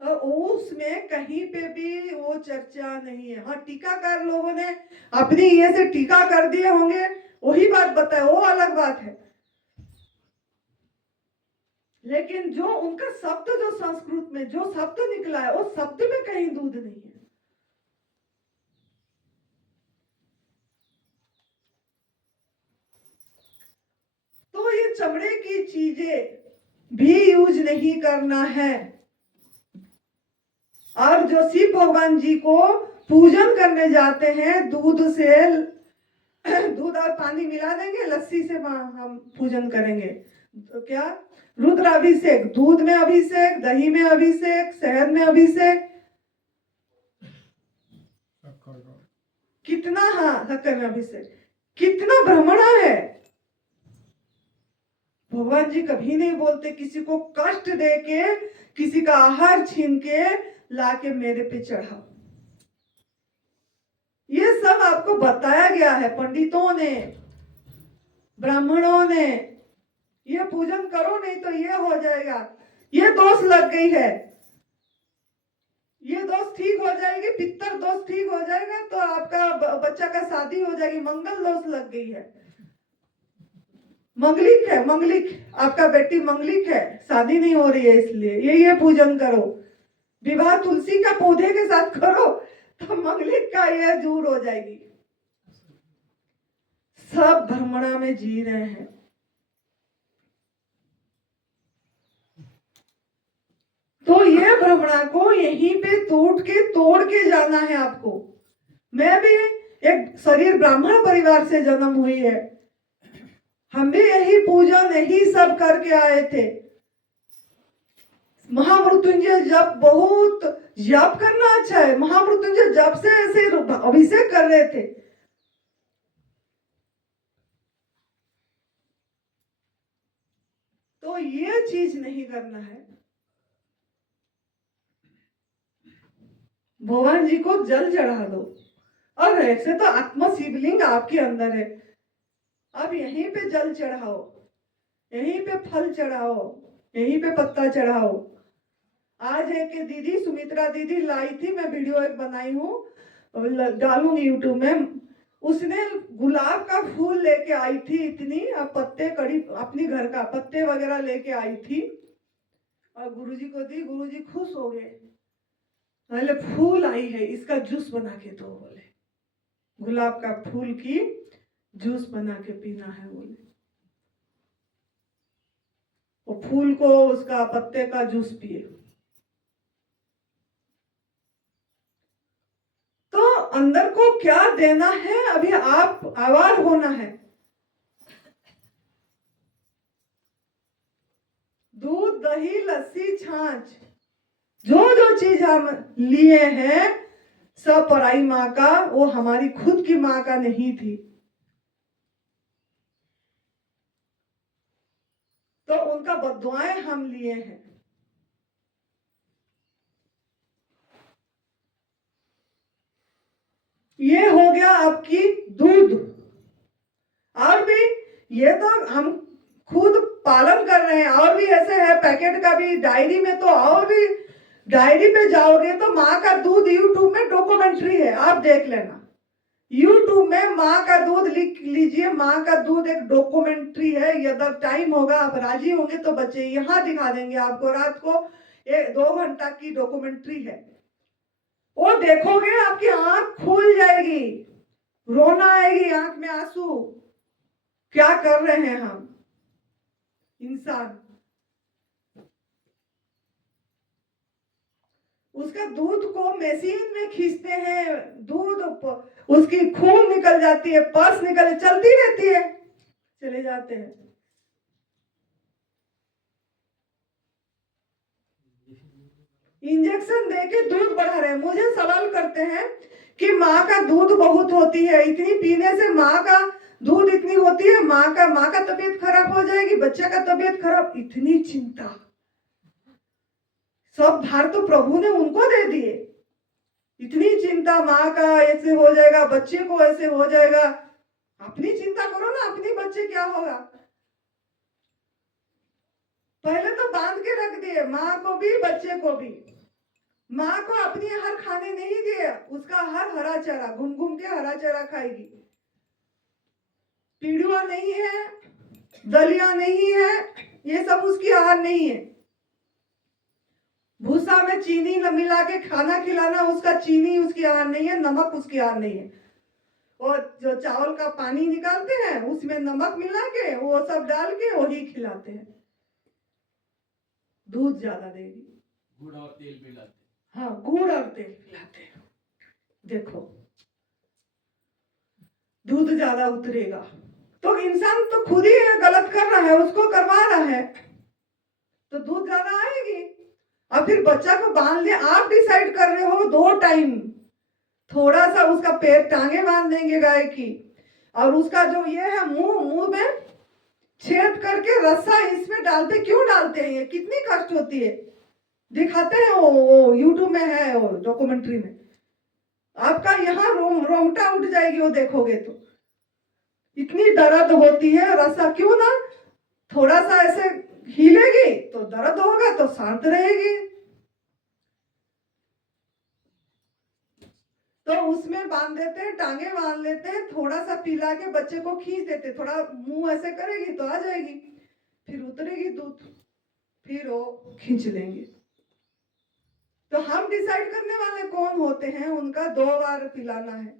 और उसमें कहीं पे भी वो चर्चा नहीं है। हाँ, टीकाकार लोगों ने अपनी ये से टीका कर दिए होंगे, वही बात बताए, वो अलग बात है। लेकिन जो उनका शब्द, जो संस्कृत में जो शब्द निकला है, उस शब्द में कहीं दूध नहीं है। तो ये चमड़े की चीजें भी यूज नहीं करना है। और जो शिव भगवान जी को पूजन करने जाते हैं, दूध और पानी मिला देंगे, लस्सी से हम पूजन करेंगे। तो क्या रुद्राभिषेक, दूध में अभिषेक, दही में अभिषेक, शहद में अभिषेक, कितना, हाँ शक्कर में अभिषेक, कितना भ्रमणा है। भगवान जी कभी नहीं बोलते किसी को कष्ट दे के, किसी का आहार छीन के लाके मेरे पे चढ़ाओ। ये सब आपको बताया गया है पंडितों ने, ब्राह्मणों ने। ये पूजन करो नहीं तो ये हो जाएगा, ये दोष लग गई है, ये दोष ठीक हो जाएगी, पितर दोष ठीक हो जाएगा तो आपका बच्चा का शादी हो जाएगी। मंगल दोष लग गई है, मंगलिक है, मंगलिक आपका बेटी मंगलिक है, शादी नहीं हो रही है, इसलिए ये पूजन करो। विवाह तुलसी का पौधे के साथ करो तो मंगलिक का ये दूर हो जाएगी। सब भ्रमणा में जी रहे हैं। तो ये भ्रमणा को यहीं पे तोड़ के जाना है आपको। मैं भी एक शरीर ब्राह्मण परिवार से जन्म हुई है, हम भी यही पूजन यही सब करके आए थे। महामृत्युंजय जप, बहुत जप करना अच्छा है। महामृत्युंजय जप से ऐसे अभिषेक कर रहे थे। तो ये चीज नहीं करना है। भगवान जी को जल चढ़ा दो, और ऐसे तो आत्मा शिवलिंग आपके अंदर है, अब यहीं पे जल चढ़ाओ, यहीं पे फल चढ़ाओ, यहीं पे पत्ता चढ़ाओ। आज एक दीदी, सुमित्रा दीदी लाई थी, मैं वीडियो एक बनाई हूँ, डालूंगी यूट्यूब में। उसने गुलाब का फूल लेके आई थी इतनी, अब पत्ते कड़ी अपनी घर का पत्ते वगैरह लेके आई थी और गुरुजी को दी। गुरुजी खुश हो गए, बोले फूल आई है, इसका जूस बना के दो। बोले गुलाब का फूल की जूस बना के पीना है। बोले वो फूल को, उसका पत्ते का जूस पिए। तो अंदर को क्या देना है, अभी आप आवार होना है। दूध, दही, लस्सी, छाछ, जो जो चीज हम लिए हैं सब पराई माँ का, वो हमारी खुद की माँ का नहीं थी। तो उनका बद्दुआएं हम लिए हैं। ये हो गया आपकी दूध। और भी ये तो हम खुद पालन कर रहे हैं, और भी ऐसे है पैकेट का भी, डायरी में तो और भी, डायरी पे जाओगे तो माँ का दूध यूट्यूब में डॉक्यूमेंट्री है, आप देख लेना। यूट्यूब में माँ का दूध लिख लीजिए, माँ का दूध एक डॉक्यूमेंट्री है। यदि टाइम होगा, आप राजी होंगे तो बच्चे यहाँ दिखा देंगे आपको, रात को 2 घंटा की डॉक्यूमेंट्री है। वो देखोगे आपकी आंख खुल जाएगी, रोना आएगी, आंख में आंसू। क्या कर रहे हैं हम इंसान। उसका दूध को मशीन में खींचते हैं, दूध उसकी खून निकल जाती है, पस निकल चलती रहती है, चले जाते हैं। इंजेक्शन देके दूध बढ़ा रहे हैं। मुझे सवाल करते हैं कि माँ का दूध बहुत होती है, इतनी पीने से माँ का दूध इतनी होती है, माँ का तबीयत खराब हो जाएगी, बच्चे का तबीयत खराब, इतनी चिंता। सब भार तो प्रभु ने उनको दे दिए। इतनी चिंता, माँ का ऐसे हो जाएगा, बच्चे को ऐसे हो जाएगा। अपनी चिंता करो ना, अपनी बच्चे क्या होगा। पहले तो बांध के रख दिए, माँ को भी बच्चे को भी। माँ को अपनी आहार खाने नहीं दिए, उसका आहार हरा चारा, घूम घूम के हरा चारा खाएगी। पीड़ुआ नहीं है, दलिया नहीं है, ये सब उसकी आहार नहीं है। भूसा में चीनी मिला के खाना खिलाना, उसका चीनी उसकी आहार नहीं है, नमक उसकी आहार नहीं है। और जो चावल का पानी निकालते हैं उसमें नमक मिला के वो सब डाल के वही खिलाते हैं। दूध ज्यादा देगी, गुड़ और तेल मिलाते। हाँ, गुड़ और तेल मिलाते हैं। देखो दूध ज्यादा उतरेगा। तो इंसान तो खुद ही गलत कर रहा है, उसको करवा रहा है, तो दूध ज्यादा आएगी। और फिर बच्चा को बांध ले, आप डिसाइड कर रहे हो 2 टाइम, थोड़ा सा उसका पैर टांगे बांध देंगे गाय की, और उसका जो ये है मुंह में छेद करके रस्सा इसमें डालते। क्यों डालते हैं, ये कितनी कष्ट होती है, दिखाते हैं वो यूट्यूब में है, वो डॉक्यूमेंट्री में। आपका यहाँ रोंगटा उठ जाएगी वो देखोगे तो, इतनी दर्द होती है। रस्सा क्यों ना, थोड़ा सा ऐसे हिलेगी तो दर्द होगा, तो शांत रहेगी। तो उसमें बांध देते हैं, टांगे बांध लेते हैं, थोड़ा सा पिला के बच्चे को खींच देते, थोड़ा मुंह ऐसे करेगी तो आ जाएगी, फिर उतरेगी दूध, फिर वो खींच लेंगे। तो हम डिसाइड करने वाले कौन होते हैं, उनका 2 बार पिलाना है।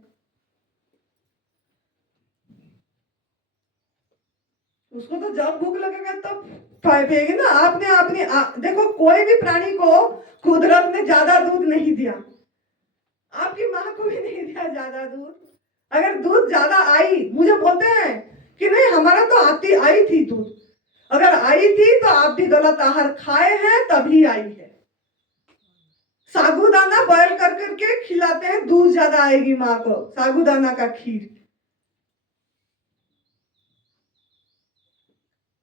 उसको तो जब भूख लगेगा तब पिएगी ना। आपने देखो, कोई भी प्राणी को कुदरत ने ज्यादा दूध नहीं दिया, आपकी माँ को भी नहीं दिया ज्यादा दूध। अगर दूध ज्यादा आई, मुझे बोलते हैं कि नहीं हमारा तो आई थी दूध, अगर आई थी तो आप भी गलत आहार खाए हैं तभी आई है। साबूदाना बॉयल कर करके खिलाते हैं, दूध ज्यादा आएगी माँ को, साबूदाना का खीर।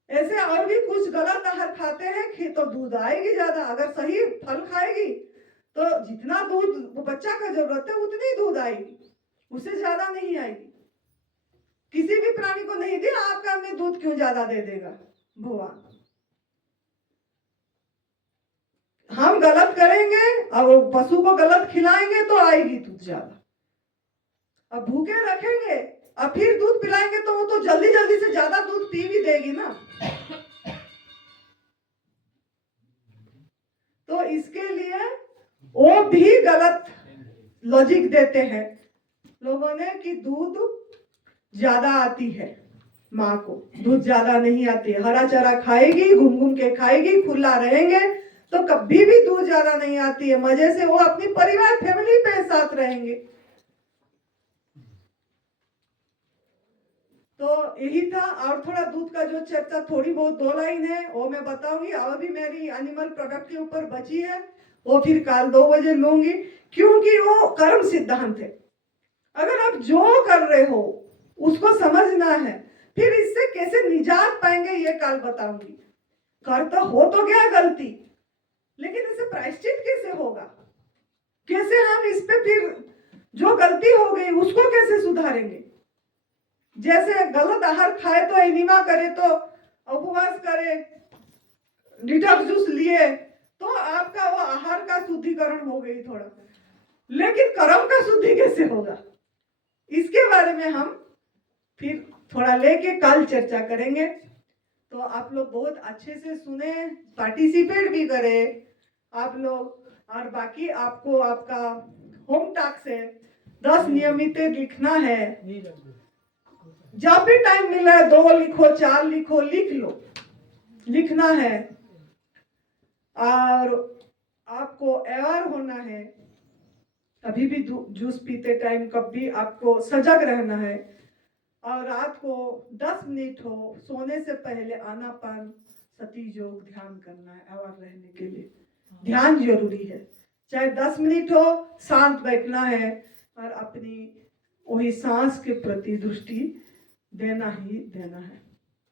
ऐसे और भी कुछ गलत आहार खाते हैं तो दूध आएगी ज्यादा। अगर सही फल खाएगी तो जितना दूध बच्चा का जरूरत है उतनी दूध आएगी, उससे ज्यादा नहीं आएगी। किसी भी प्राणी को नहीं दिया, आपका में दूध क्यों ज्यादा दे देगा भगवान। हम गलत करेंगे और पशु को गलत खिलाएंगे तो आएगी दूध ज्यादा। अब भूखे रखेंगे और फिर दूध पिलाएंगे तो वो तो जल्दी जल्दी से ज्यादा दूध पी भी देगी ना। तो इसके लिए वो भी गलत लॉजिक देते हैं लोगों ने कि दूध ज्यादा आती है, माँ को दूध ज्यादा नहीं आती है। हरा चारा खाएगी, घूम घूम के खाएगी, खुला रहेंगे तो कभी भी दूध ज्यादा नहीं आती है। मजे से वो अपनी परिवार फैमिली पे साथ रहेंगे। तो यही था। और थोड़ा दूध का जो चर्चा थोड़ी बहुत 2 लाइन है वो मैं बताऊंगी, और भी मेरी एनिमल प्रोडक्ट के ऊपर बची है वो फिर काल 2 बजे लूंगी, क्योंकि वो कर्म सिद्धांत है। अगर आप जो कर रहे हो उसको समझना है, फिर इससे कैसे निजात पाएंगे ये काल बताऊंगी। कर तो गया गलती, लेकिन इसे प्रायश्चित कैसे होगा, कैसे हम इस पे फिर जो गलती हो गई उसको कैसे सुधारेंगे। जैसे गलत आहार खाए तो एनिमा करे, तो उपवास करे, डिटॉक्स जूस लिए, तो आपका वो आहार का शुद्धिकरण हो गई थोड़ा, लेकिन कर्म का शुद्धि कैसे होगा, इसके बारे में हम फिर थोड़ा लेके कल चर्चा करेंगे। तो आप लोग बहुत अच्छे से सुने, पार्टिसिपेट भी करें आप लोग। और बाकी आपको आपका होम टास्क है 10 नियमित लिखना है। जब भी टाइम मिल रहा है 2 लिखो, 4 लिखो, लिख लो, लिखना है। और आपको अवेयर होना है, अभी भी जूस पीते टाइम कभी आपको सजग रहना है। और रात को 10 मिनट हो सोने से पहले आनापान सती योग ध्यान करना है। अवेयर रहने के लिए ध्यान जरूरी है, चाहे 10 मिनट हो, शांत बैठना है और अपनी वही सांस के प्रति दृष्टि देना ही देना है।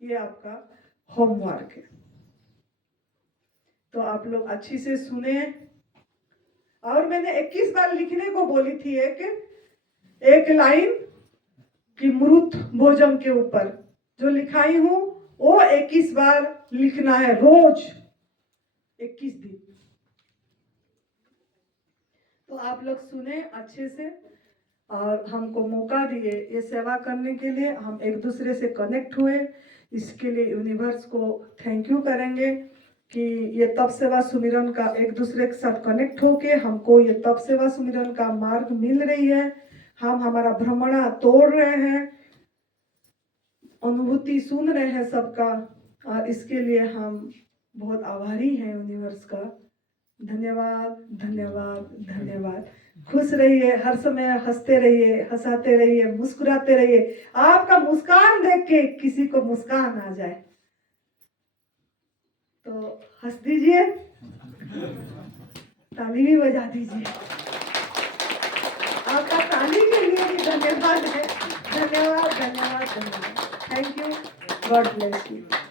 ये आपका होमवर्क है। तो आप लोग अच्छी से सुने। और मैंने 21 बार लिखने को बोली थी एक लाइन कि मृत भोजन के ऊपर जो लिखाई हूं वो 21 बार लिखना है, रोज 21 दिन। तो आप लोग सुने अच्छे से और हमको मौका दिए ये सेवा करने के लिए। हम एक दूसरे से कनेक्ट हुए, इसके लिए यूनिवर्स को थैंक यू करेंगे कि ये तप सेवा सुमिरन का एक दूसरे के साथ कनेक्ट होके हमको ये तप सेवा सुमिरन का मार्ग मिल रही है। हम हमारा भ्रमणा तोड़ रहे हैं, अनुभूति सुन रहे हैं सबका, और इसके लिए हम बहुत आभारी हैं यूनिवर्स का। धन्यवाद धन्यवाद धन्यवाद। खुश रहिए, हर समय हंसते रहिए, हंसाते रहिए, मुस्कुराते रहिए। आपका मुस्कान देख के किसी को मुस्कान आ जाए तो हंस दीजिए, ताली भी बजा दीजिए। आपका ताली के लिए भी धन्यवाद है। धन्यवाद धन्यवाद धन्यवाद। Thank you, God bless you.